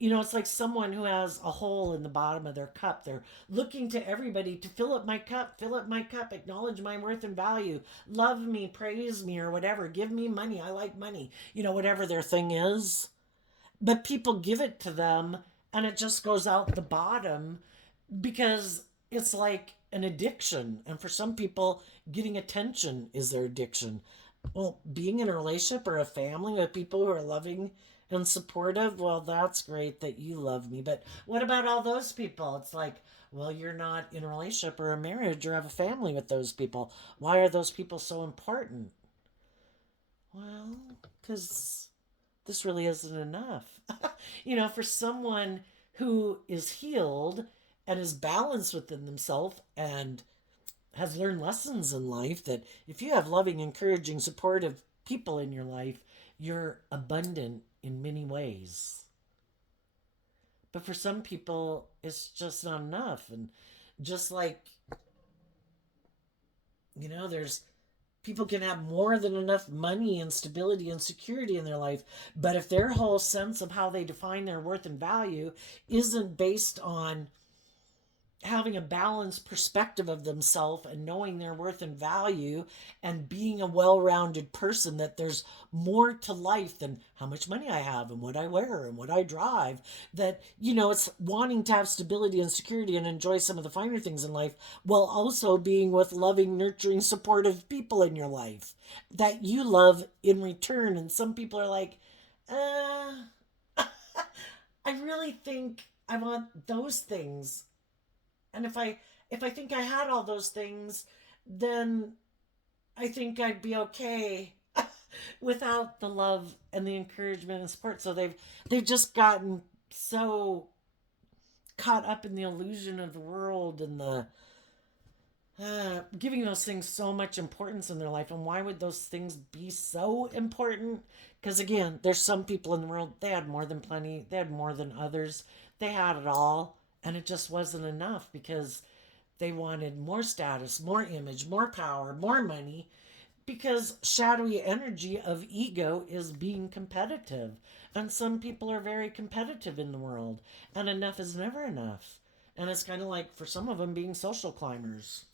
it's like someone who has a hole in the bottom of their cup. They're looking to everybody to fill up my cup, acknowledge my worth and value, love me, praise me, or whatever. Give me money. I like money. Whatever their thing is. But people give it to them and it just goes out the bottom because it's like an addiction. And for some people, getting attention is their addiction. Well, being in a relationship or a family with people who are loving and supportive, well, that's great that you love me. But what about all those people? It's like, well, you're not in a relationship or a marriage or have a family with those people. Why are those people so important? Well, because this really isn't enough. For someone who is healed and is balanced within themselves and has learned lessons in life, that if you have loving, encouraging, supportive people in your life, you're abundant in many ways. But for some people, it's just not enough. And just like, there's people can have more than enough money and stability and security in their life. But if their whole sense of how they define their worth and value isn't based on having a balanced perspective of themselves and knowing their worth and value and being a well-rounded person, that there's more to life than how much money I have and what I wear and what I drive, that it's wanting to have stability and security and enjoy some of the finer things in life while also being with loving, nurturing, supportive people in your life that you love in return. And some people are like, I really think I want those things. And if I think I had all those things, then I think I'd be okay. without the love and the encouragement and support. So they've just gotten so caught up in the illusion of the world and the giving those things so much importance in their life. And why would those things be so important? Because again, there's some people in the world, they had more than plenty, they had more than others, they had it all, and it just wasn't enough because they wanted more status, more image, more power, more money, because shadowy energy of ego is being competitive. And some people are very competitive in the world, and enough is never enough. And it's kind of like for some of them being social climbers.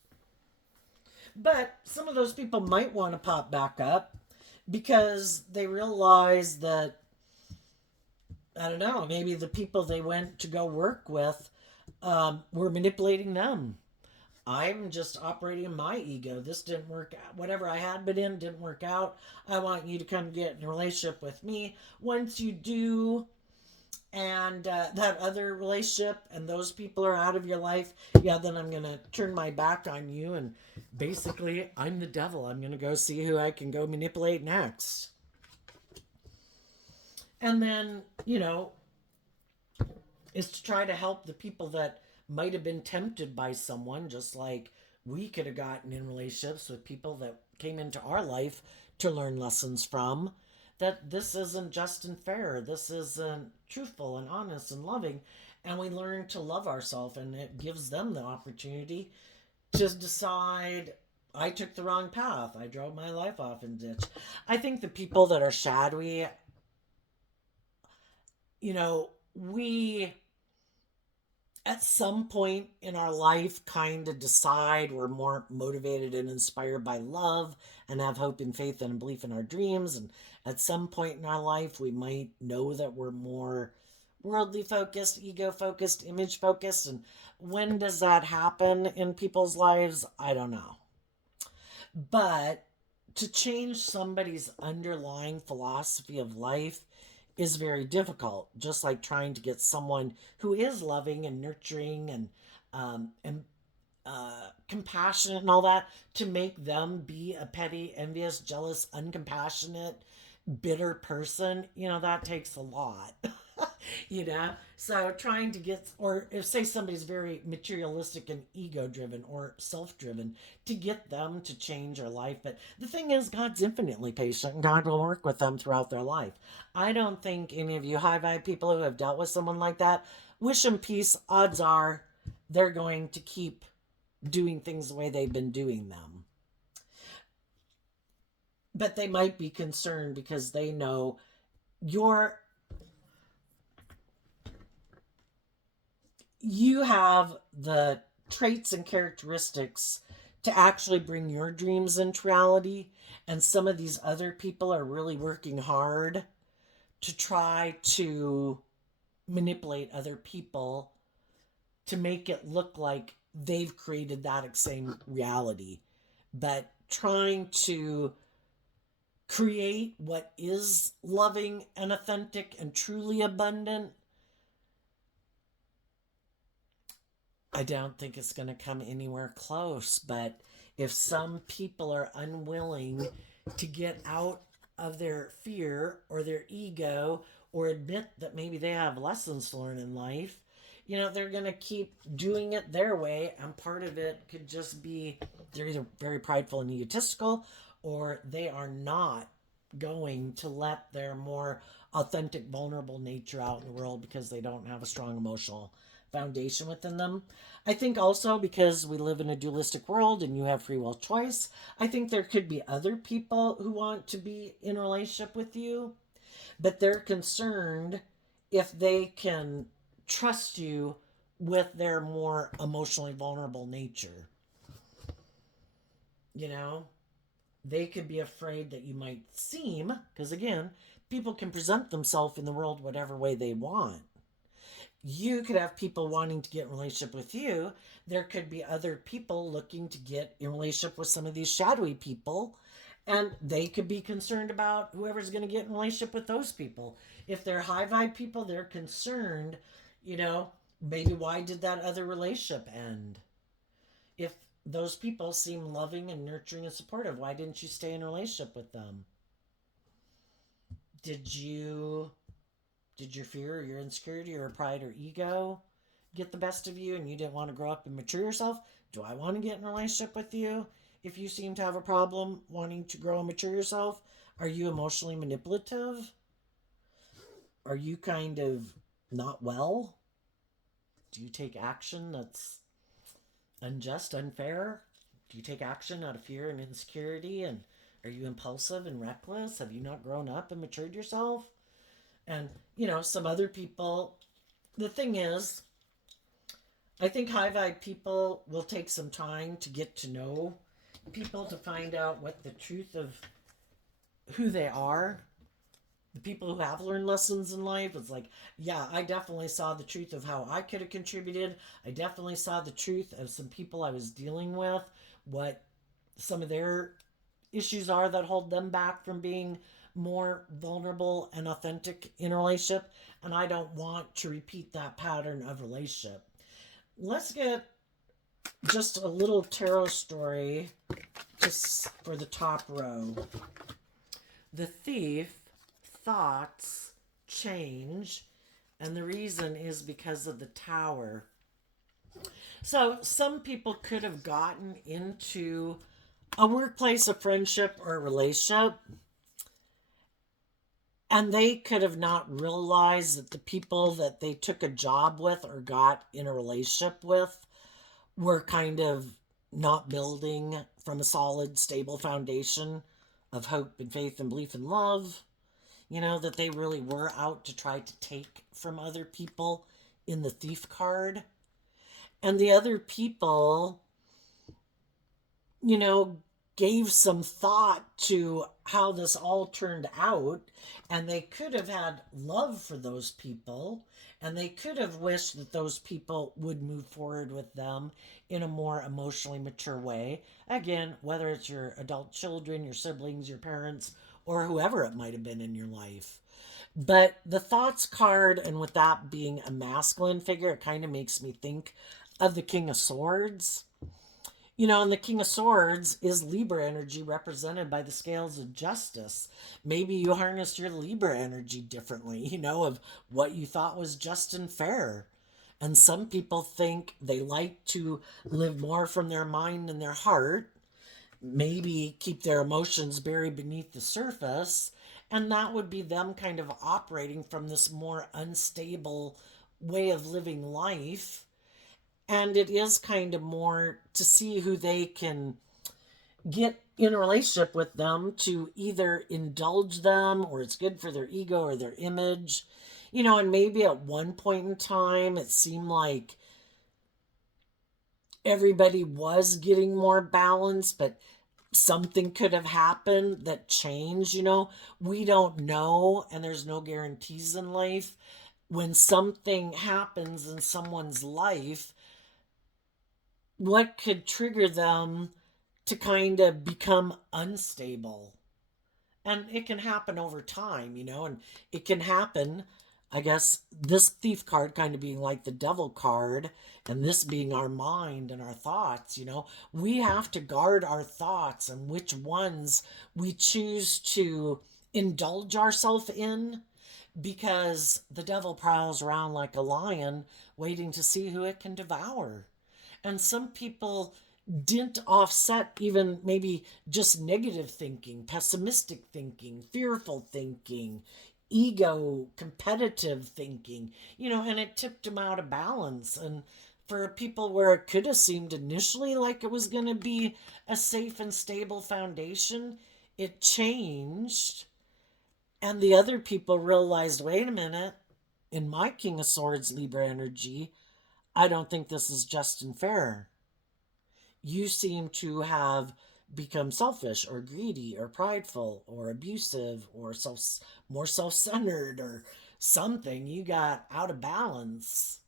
But some of those people might want to pop back up because they realize that, I don't know, maybe the people they went to go work with were manipulating them. I'm just operating my ego. This didn't work out. Whatever I had been in didn't work out. I want you to come get in a relationship with me. Once you do, and that other relationship and those people are out of your life, yeah, then I'm going to turn my back on you. And basically, I'm the devil. I'm going to go see who I can go manipulate next. And then, is to try to help the people that might have been tempted by someone, just like we could have gotten in relationships with people that came into our life to learn lessons from. That this isn't just and fair, this isn't truthful and honest and loving. And we learn to love ourselves, and it gives them the opportunity to decide, I took the wrong path. I drove my life off in ditch. I think the people that are shadowy, we at some point in our life kind of decide we're more motivated and inspired by love and have hope and faith and belief in our dreams. And at some point in our life, we might know that we're more worldly focused, ego focused, image focused. And when does that happen in people's lives? I don't know. But to change somebody's underlying philosophy of life is very difficult. Just like trying to get someone who is loving and nurturing and compassionate and all that to make them be a petty, envious, jealous, uncompassionate, bitter person. That takes a lot. So trying to get, or if say somebody's very materialistic and ego driven or self driven, to get them to change their life. But the thing is, God's infinitely patient and God will work with them throughout their life. I don't think any of you high vibe people who have dealt with someone like that, wish them peace. Odds are they're going to keep doing things the way they've been doing them. But they might be concerned because they know you're you have the traits and characteristics to actually bring your dreams into reality. And some of these other people are really working hard to try to manipulate other people to make it look like they've created that same reality. But trying to create what is loving and authentic and truly abundant, I don't think it's going to come anywhere close. But if some people are unwilling to get out of their fear or their ego or admit that maybe they have lessons to learn in life, they're going to keep doing it their way. And part of it could just be they're either very prideful and egotistical, or they are not going to let their more authentic, vulnerable nature out in the world because they don't have a strong emotional foundation within them. I think also because we live in a dualistic world and you have free will choice, I think there could be other people who want to be in a relationship with you, but they're concerned if they can trust you with their more emotionally vulnerable nature. You know, they could be afraid that you might seem, because again, people can present themselves in the world whatever way they want. You could have people wanting to get in relationship with you. There could be other people looking to get in relationship with some of these shadowy people, and they could be concerned about whoever's going to get in relationship with those people. If they're high vibe people, they're concerned, maybe why did that other relationship end? If those people seem loving and nurturing and supportive, why didn't you stay in a relationship with them? Did you did your fear or your insecurity or pride or ego get the best of you and you didn't want to grow up and mature yourself? Do I want to get in a relationship with you if you seem to have a problem wanting to grow and mature yourself? Are you emotionally manipulative? Are you kind of not well? Do you take action that's unjust, unfair? Do you take action out of fear and insecurity? And are you impulsive and reckless? Have you not grown up and matured yourself? And, some other people, the thing is, I think high vibe people will take some time to get to know people to find out what the truth of who they are. The people who have learned lessons in life, it's like, yeah, I definitely saw the truth of how I could have contributed. I definitely saw the truth of some people I was dealing with, what some of their issues are that hold them back from being more vulnerable and authentic in a relationship. And I don't want to repeat that pattern of relationship. Let's get just a little tarot story just for the top row. The Thief, thoughts change, and the reason is because of the Tower. So some people could have gotten into a workplace, a friendship, or a relationship, and they could have not realized that the people that they took a job with or got in a relationship with were kind of not building from a solid, stable foundation of hope and faith and belief and love. That they really were out to try to take from other people in the Thief card. And the other people, you know, gave some thought to how this all turned out, and they could have had love for those people, and they could have wished that those people would move forward with them in a more emotionally mature way. Again, whether it's your adult children, your siblings, your parents, or whoever it might have been in your life. But the thoughts card, and with that being a masculine figure, it kind of makes me think of the King of Swords. And the King of Swords is Libra energy represented by the scales of justice. Maybe you harnessed your Libra energy differently, of what you thought was just and fair. And some people think they like to live more from their mind and their heart, maybe keep their emotions buried beneath the surface. And that would be them kind of operating from this more unstable way of living life. And it is kind of more to see who they can get in a relationship with them to either indulge them, or it's good for their ego or their image. And maybe at one point in time it seemed like everybody was getting more balanced, but something could have happened that changed. We don't know, and there's no guarantees in life. When something happens in someone's life, what could trigger them to kind of become unstable? And it can happen over time, and it can happen, I guess, this Thief card kind of being like the Devil card, and this being our mind and our thoughts. We have to guard our thoughts and which ones we choose to indulge ourselves in, because the devil prowls around like a lion waiting to see who it can devour. And some people didn't offset even maybe just negative thinking, pessimistic thinking, fearful thinking, ego, competitive thinking, and it tipped them out of balance. And for people where it could have seemed initially like it was going to be a safe and stable foundation, it changed. And the other people realized, wait a minute, in my King of Swords Libra energy, I don't think this is just and fair. You seem to have become selfish or greedy or prideful or abusive or more self-centered or something. You got out of balance.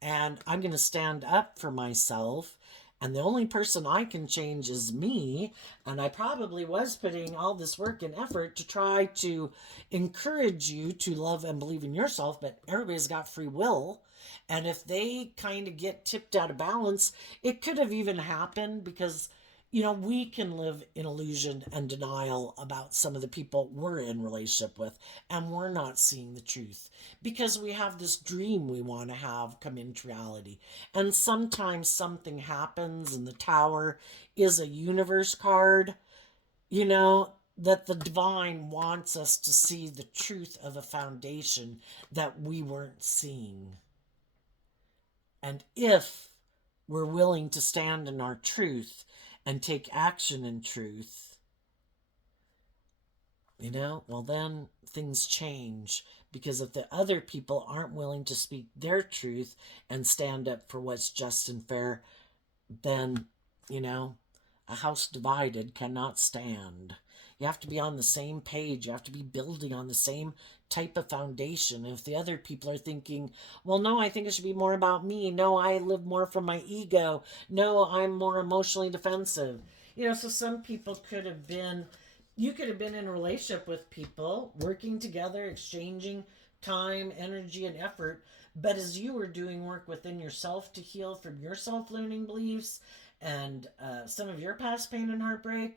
And I'm going to stand up for myself. And the only person I can change is me. And I probably was putting all this work and effort to try to encourage you to love and believe in yourself. But everybody's got free will. And if they kind of get tipped out of balance, it could have even happened because we can live in illusion and denial about some of the people we're in relationship with, and we're not seeing the truth because we have this dream we want to have come into reality. And sometimes something happens, and the tower is a universe card, that the divine wants us to see the truth of a foundation that we weren't seeing. And if we're willing to stand in our truth and take action in truth, well, then things change. Because if the other people aren't willing to speak their truth and stand up for what's just and fair, then, a house divided cannot stand. You have to be on the same page. You have to be building on the same type of foundation. If the other people are thinking, well, no, I think it should be more about me. No, I live more from my ego. No, I'm more emotionally defensive. So some people you could have been in a relationship with people, working together, exchanging time, energy, and effort. But as you were doing work within yourself to heal from your self limiting beliefs and some of your past pain and heartbreak,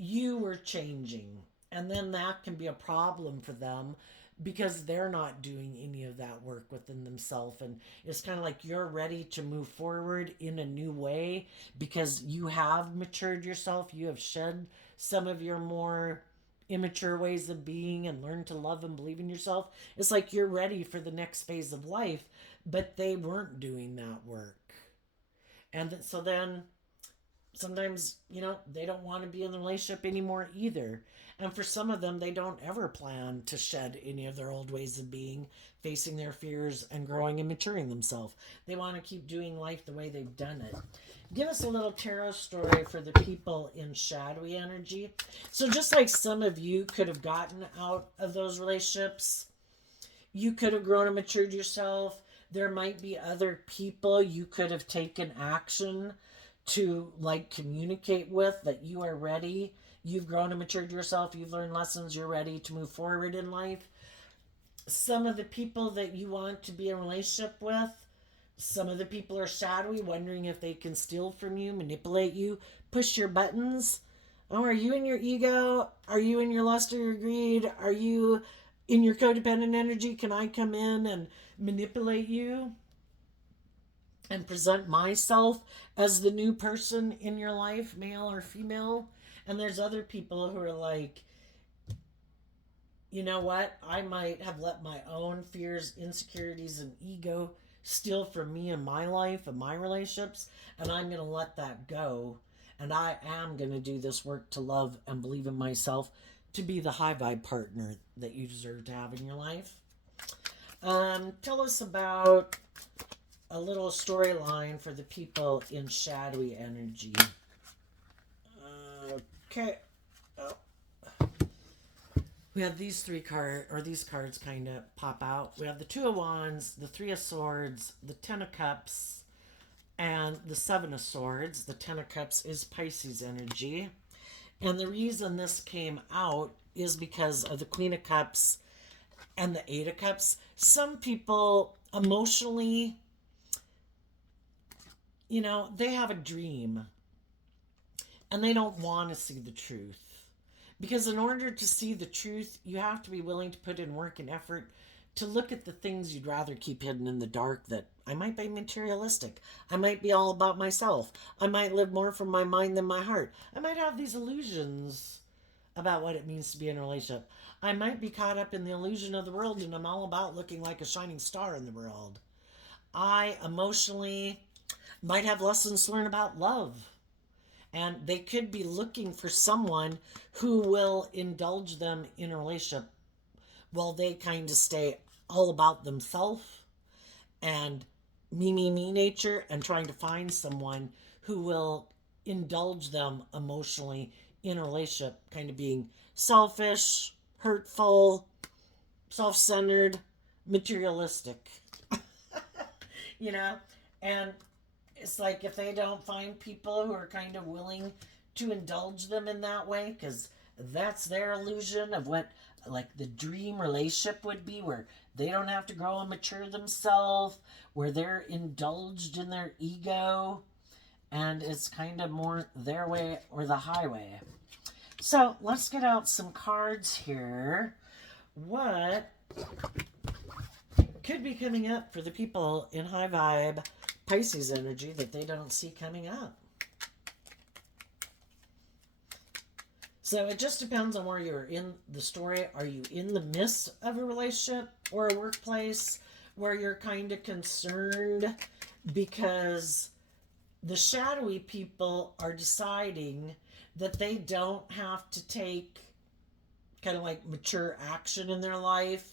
you were changing. And then that can be a problem for them because they're not doing any of that work within themselves. And it's kind of like you're ready to move forward in a new way because you have matured yourself. You have shed some of your more immature ways of being and learned to love and believe in yourself. It's like you're ready for the next phase of life, but they weren't doing that work. And so then sometimes, they don't want to be in the relationship anymore either. And for some of them, they don't ever plan to shed any of their old ways of being, facing their fears and growing and maturing themselves. They want to keep doing life the way they've done it. Give us a little tarot story for the people in shadowy energy. So just like some of you could have gotten out of those relationships, you could have grown and matured yourself. There might be other people you could have taken action to communicate with that you are ready. You've grown and matured yourself. You've learned lessons. You're ready to move forward in life. Some of the people that you want to be in a relationship with, some of the people are shadowy, wondering if they can steal from you, manipulate you, push your buttons. Oh, are you in your ego? Are you in your lust or your greed? Are you in your codependent energy? Can I come in and manipulate you and present myself as the new person in your life, male or female? And there's other people who are like, you know what? I might have let my own fears, insecurities, and ego steal from me in my life and my relationships, and I'm going to let that go. And I am going to do this work to love and believe in myself to be the high vibe partner that you deserve to have in your life. Tell us about a little storyline for the people in shadowy energy. Okay. Oh. We have these these cards kind of pop out. We have the Two of Wands, the Three of Swords, the Ten of Cups, and the Seven of Swords. The Ten of Cups is Pisces energy. And the reason this came out is because of the Queen of Cups and the Eight of Cups. Some people emotionally, they have a dream and they don't want to see the truth. Because in order to see the truth, you have to be willing to put in work and effort to look at the things you'd rather keep hidden in the dark. That I might be materialistic. I might be all about myself. I might live more from my mind than my heart. I might have these illusions about what it means to be in a relationship. I might be caught up in the illusion of the world and I'm all about looking like a shining star in the world. I emotionally might have lessons to learn about love. And they could be looking for someone who will indulge them in a relationship while they kind of stay all about themselves and me nature, and trying to find someone who will indulge them emotionally in a relationship, kind of being selfish, hurtful, self-centered, materialistic. you know? And it's like if they don't find people who are kind of willing to indulge them in that way, because that's their illusion of what like the dream relationship would be, where they don't have to grow and mature themselves, where they're indulged in their ego And it's kind of more their way or the highway. So let's get out some cards here. What could be coming up for the people in high vibe Pisces energy that they don't see coming up? So it just depends on where you're in the story. Are you in the midst of a relationship or a workplace where you're kind of concerned because the shadowy people are deciding that they don't have to take kind of like mature action in their life,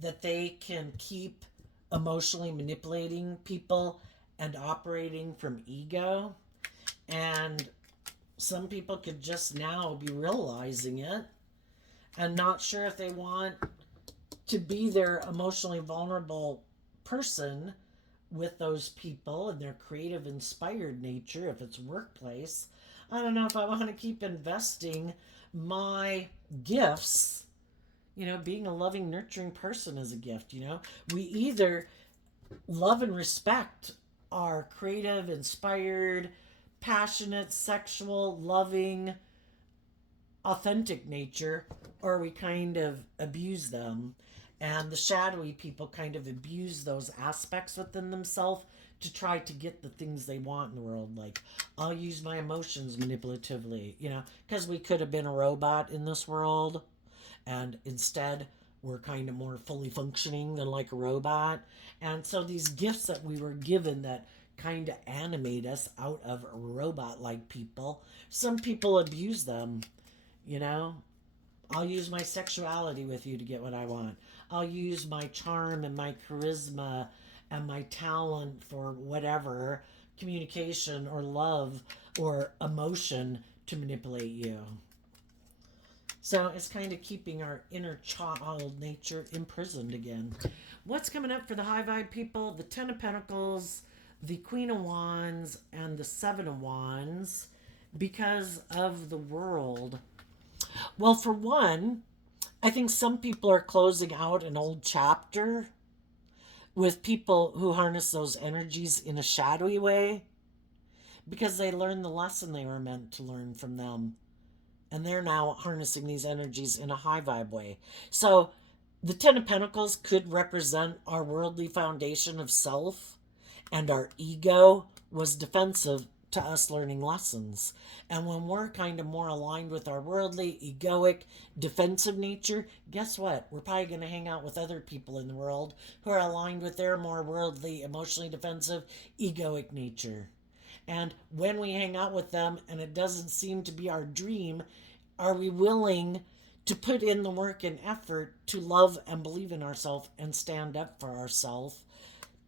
that they can keep emotionally manipulating people and operating from ego. And some people could just now be realizing it and not sure if they want to be their emotionally vulnerable person with those people and their creative, inspired nature. If it's workplace, I don't know if I want to keep investing my gifts. Being a loving, nurturing person is a gift. We either love and respect our creative, inspired, passionate, sexual, loving, authentic nature, or we kind of abuse them. And the shadowy people kind of abuse those aspects within themselves to try to get the things they want in the world. Like, I'll use my emotions manipulatively, because we could have been a robot in this world. And instead, we're kind of more fully functioning than like a robot. And so these gifts that we were given that kind of animate us out of robot like people, some people abuse them, you know? I'll use my sexuality with you to get what I want. I'll use my charm and my charisma and my talent for whatever, communication or love or emotion, to manipulate you. So it's kind of keeping our inner child nature imprisoned again. What's coming up for the high vibe people? The Ten of Pentacles, the Queen of Wands, and the Seven of Wands, because of the world. Well, for one, I think some people are closing out an old chapter with people who harness those energies in a shadowy way because they learned the lesson they were meant to learn from them. And they're now harnessing these energies in a high vibe way. So the Ten of Pentacles could represent our worldly foundation of self, and our ego was defensive to us learning lessons. And when we're kind of more aligned with our worldly, egoic, defensive nature, guess what? We're probably going to hang out with other people in the world who are aligned with their more worldly, emotionally defensive, egoic nature. And when we hang out with them and it doesn't seem to be our dream, are we willing to put in the work and effort to love and believe in ourselves and stand up for ourselves,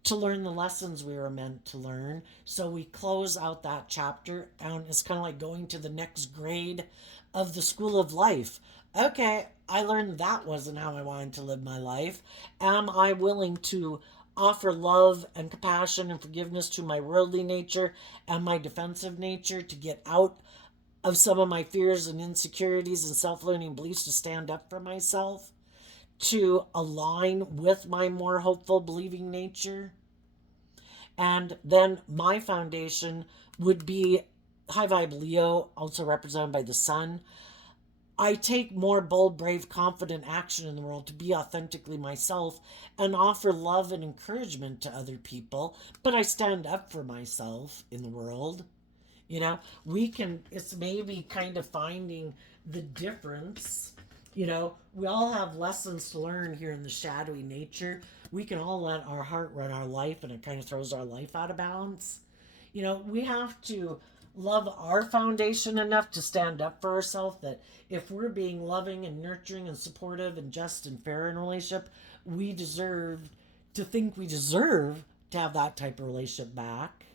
to learn the lessons we were meant to learn? So we close out that chapter, and it's kind of like going to the next grade of the school of life. Okay, I learned that wasn't how I wanted to live my life. Am I willing to offer love and compassion and forgiveness to my worldly nature and my defensive nature to get out of some of my fears and insecurities and self-limiting beliefs, to stand up for myself, to align with my more hopeful, believing nature? And then my foundation would be high vibe Leo, also represented by the sun. I take more bold, brave, confident action in the world to be authentically myself and offer love and encouragement to other people, but I stand up for myself in the world. It's maybe kind of finding the difference. We all have lessons to learn here in the shadowy nature. We can all let our heart run our life, and it kind of throws our life out of balance. We have to love our foundation enough to stand up for ourselves, that if we're being loving and nurturing and supportive and just and fair in a relationship, we deserve to think we deserve to have that type of relationship back.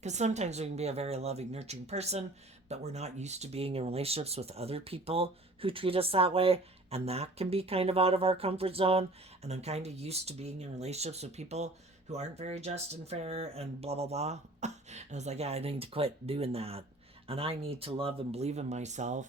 Because sometimes we can be a very loving, nurturing person, but we're not used to being in relationships with other people who treat us that way. And that can be kind of out of our comfort zone. And I'm kind of used to being in relationships with people who aren't very just and fair and blah, blah, blah. And I was like, yeah, I need to quit doing that. And I need to love and believe in myself,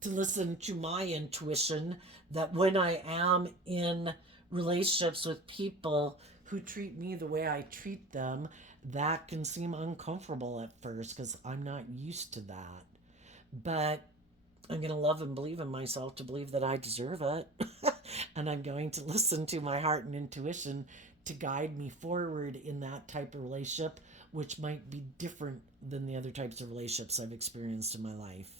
to listen to my intuition, that when I am in relationships with people who treat me the way I treat them, That can seem uncomfortable at first because I'm not used to that. But I'm going to love and believe in myself to believe that I deserve it. And I'm going to listen to my heart and intuition to guide me forward in that type of relationship, which might be different than the other types of relationships I've experienced in my life.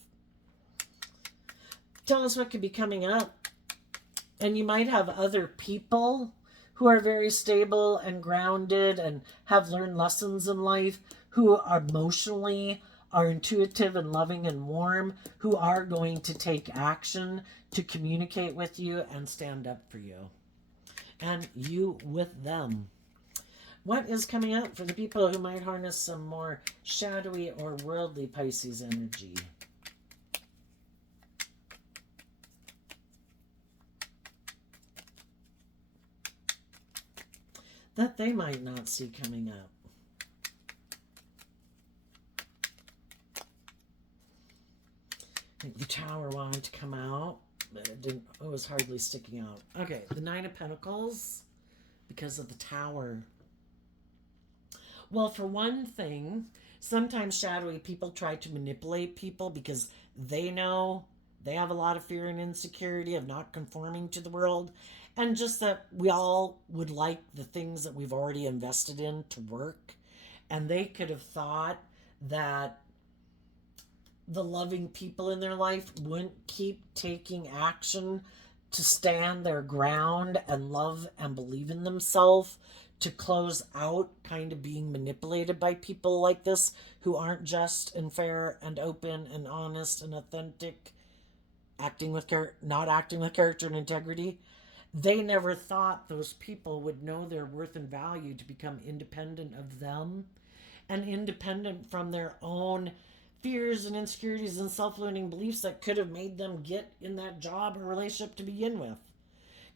Tell us what could be coming up. And you might have other people who are very stable and grounded and have learned lessons in life, who are emotionally are intuitive and loving and warm, who are going to take action to communicate with you and stand up for you, and you with them. What is coming up for the people who might harness some more shadowy or worldly Pisces energy? That they might not see coming up. I think the Tower wanted to come out, but it didn't. It was hardly sticking out. Okay, the Nine of Pentacles, because of the Tower. Well, for one thing, sometimes shadowy people try to manipulate people because they know they have a lot of fear and insecurity of not conforming to the world, and just that we all would like the things that we've already invested in to work. And they could have thought that the loving people in their life wouldn't keep taking action to stand their ground and love and believe in themselves, to close out kind of being manipulated by people like this who aren't just and fair and open and honest and authentic, not acting with character and integrity. They never thought those people would know their worth and value to become independent of them and independent from their own fears and insecurities and self-limiting beliefs that could have made them get in that job or relationship to begin with.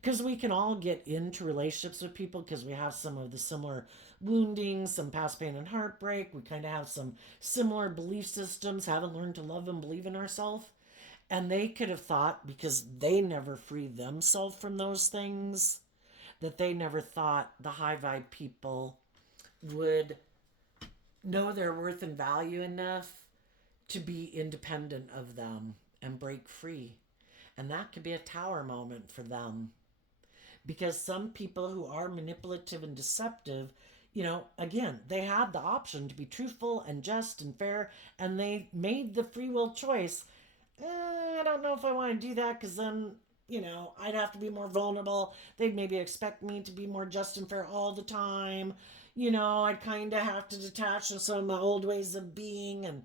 Because we can all get into relationships with people because we have some of the similar wounding, some past pain and heartbreak. We kind of have some similar belief systems, haven't learned to love and believe in ourselves. And they could have thought, because they never freed themselves from those things, that they never thought the high vibe people would know their worth and value enough to be independent of them and break free. And that could be a Tower moment for them. Because some people who are manipulative and deceptive, again, they had the option to be truthful and just and fair, and they made the free will choice. I don't know if I want to do that because then, I'd have to be more vulnerable. They'd maybe expect me to be more just and fair all the time. I'd kind of have to detach from some of my old ways of being. And,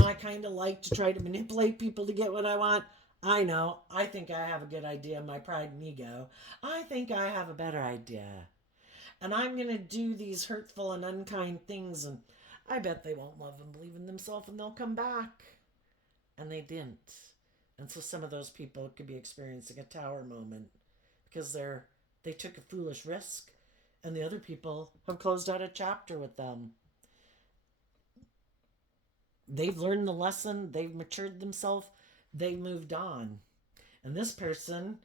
I kind of like to try to manipulate people to get what I want. I know. I think I have a good idea. My pride and ego. I think I have a better idea. And I'm going to do these hurtful and unkind things. And I bet they won't love and believe in themselves and they'll come back. And they didn't. And so some of those people could be experiencing a Tower moment because they took a foolish risk, and the other people have closed out a chapter with them. They've learned the lesson, they've matured themselves, they moved on. And this person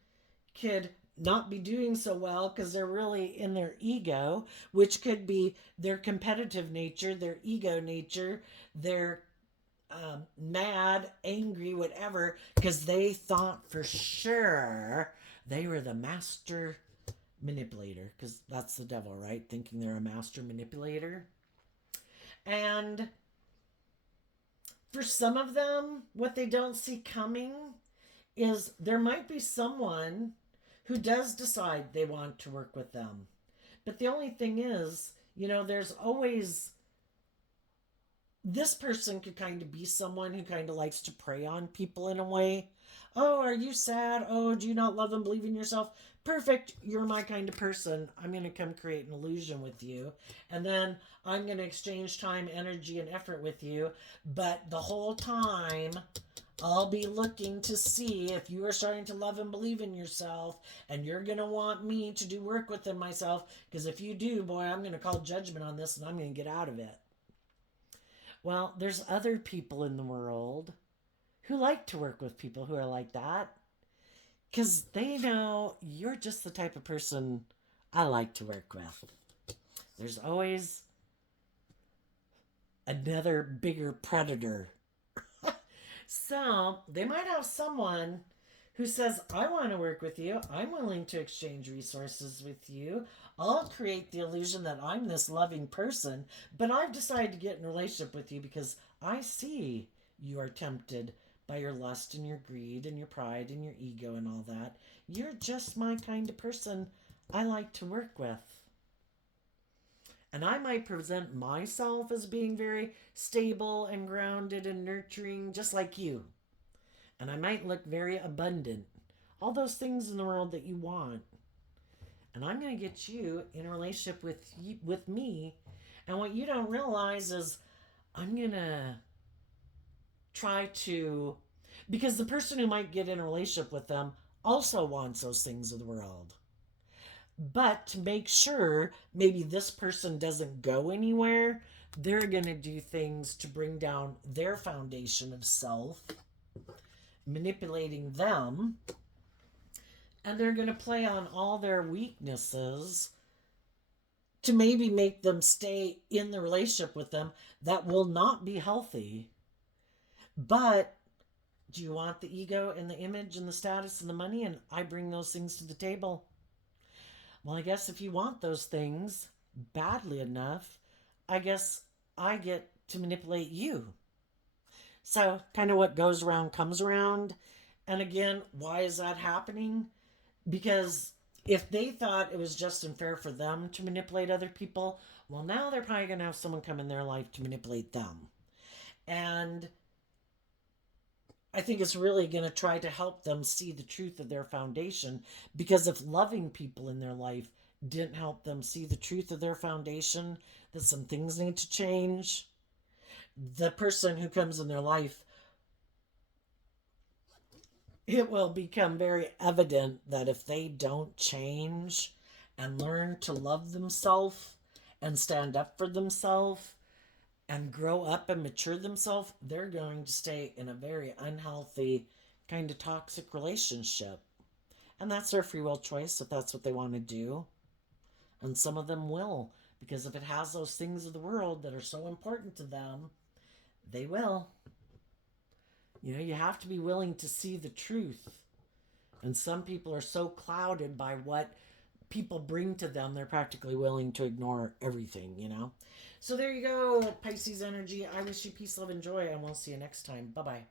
could not be doing so well because they're really in their ego, which could be their competitive nature, their ego nature, their mad, angry, whatever, because they thought for sure they were the master manipulator, because that's the devil, right? Thinking they're a master manipulator. And for some of them, what they don't see coming is there might be someone who does decide they want to work with them. But the only thing is, there's always this person could kind of be someone who kind of likes to prey on people in a way. Oh, are you sad? Oh, do you not love and believe in yourself? Perfect. You're my kind of person. I'm going to come create an illusion with you. And then I'm going to exchange time, energy, and effort with you. But the whole time, I'll be looking to see if you are starting to love and believe in yourself, and you're going to want me to do work within myself. Because if you do, boy, I'm going to call judgment on this and I'm going to get out of it. Well, there's other people in the world who like to work with people who are like that because they know you're just the type of person I like to work with. There's always another bigger predator. So they might have someone who says, I want to work with you. I'm willing to exchange resources with you. I'll create the illusion that I'm this loving person, but I've decided to get in a relationship with you because I see you are tempted by your lust and your greed and your pride and your ego and all that. You're just my kind of person I like to work with. And I might present myself as being very stable and grounded and nurturing, just like you. And I might look very abundant. All those things in the world that you want. And I'm going to get you in a relationship with me. And what you don't realize is I'm going to try to, because the person who might get in a relationship with them also wants those things of the world. But to make sure maybe this person doesn't go anywhere, they're going to do things to bring down their foundation of self, manipulating them. And they're going to play on all their weaknesses to maybe make them stay in the relationship with them that will not be healthy. But do you want the ego and the image and the status and the money? And I bring those things to the table. Well, I guess if you want those things badly enough, I guess I get to manipulate you. So, kind of what goes around comes around. And again, why is that happening? Because if they thought it was just and fair for them to manipulate other people, well, now they're probably going to have someone come in their life to manipulate them. And I think it's really going to try to help them see the truth of their foundation. Because if loving people in their life didn't help them see the truth of their foundation, that some things need to change, the person who comes in their life, it will become very evident that if they don't change and learn to love themselves and stand up for themselves and grow up and mature themselves, they're going to stay in a very unhealthy, kind of toxic relationship. And that's their free will choice if that's what they want to do. And some of them will, because if it has those things of the world that are so important to them, they will. You know, you have to be willing to see the truth. And some people are so clouded by what people bring to them, they're practically willing to ignore everything, you know? So there you go, Pisces energy. I wish you peace, love, and joy, and we'll see you next time. Bye-bye.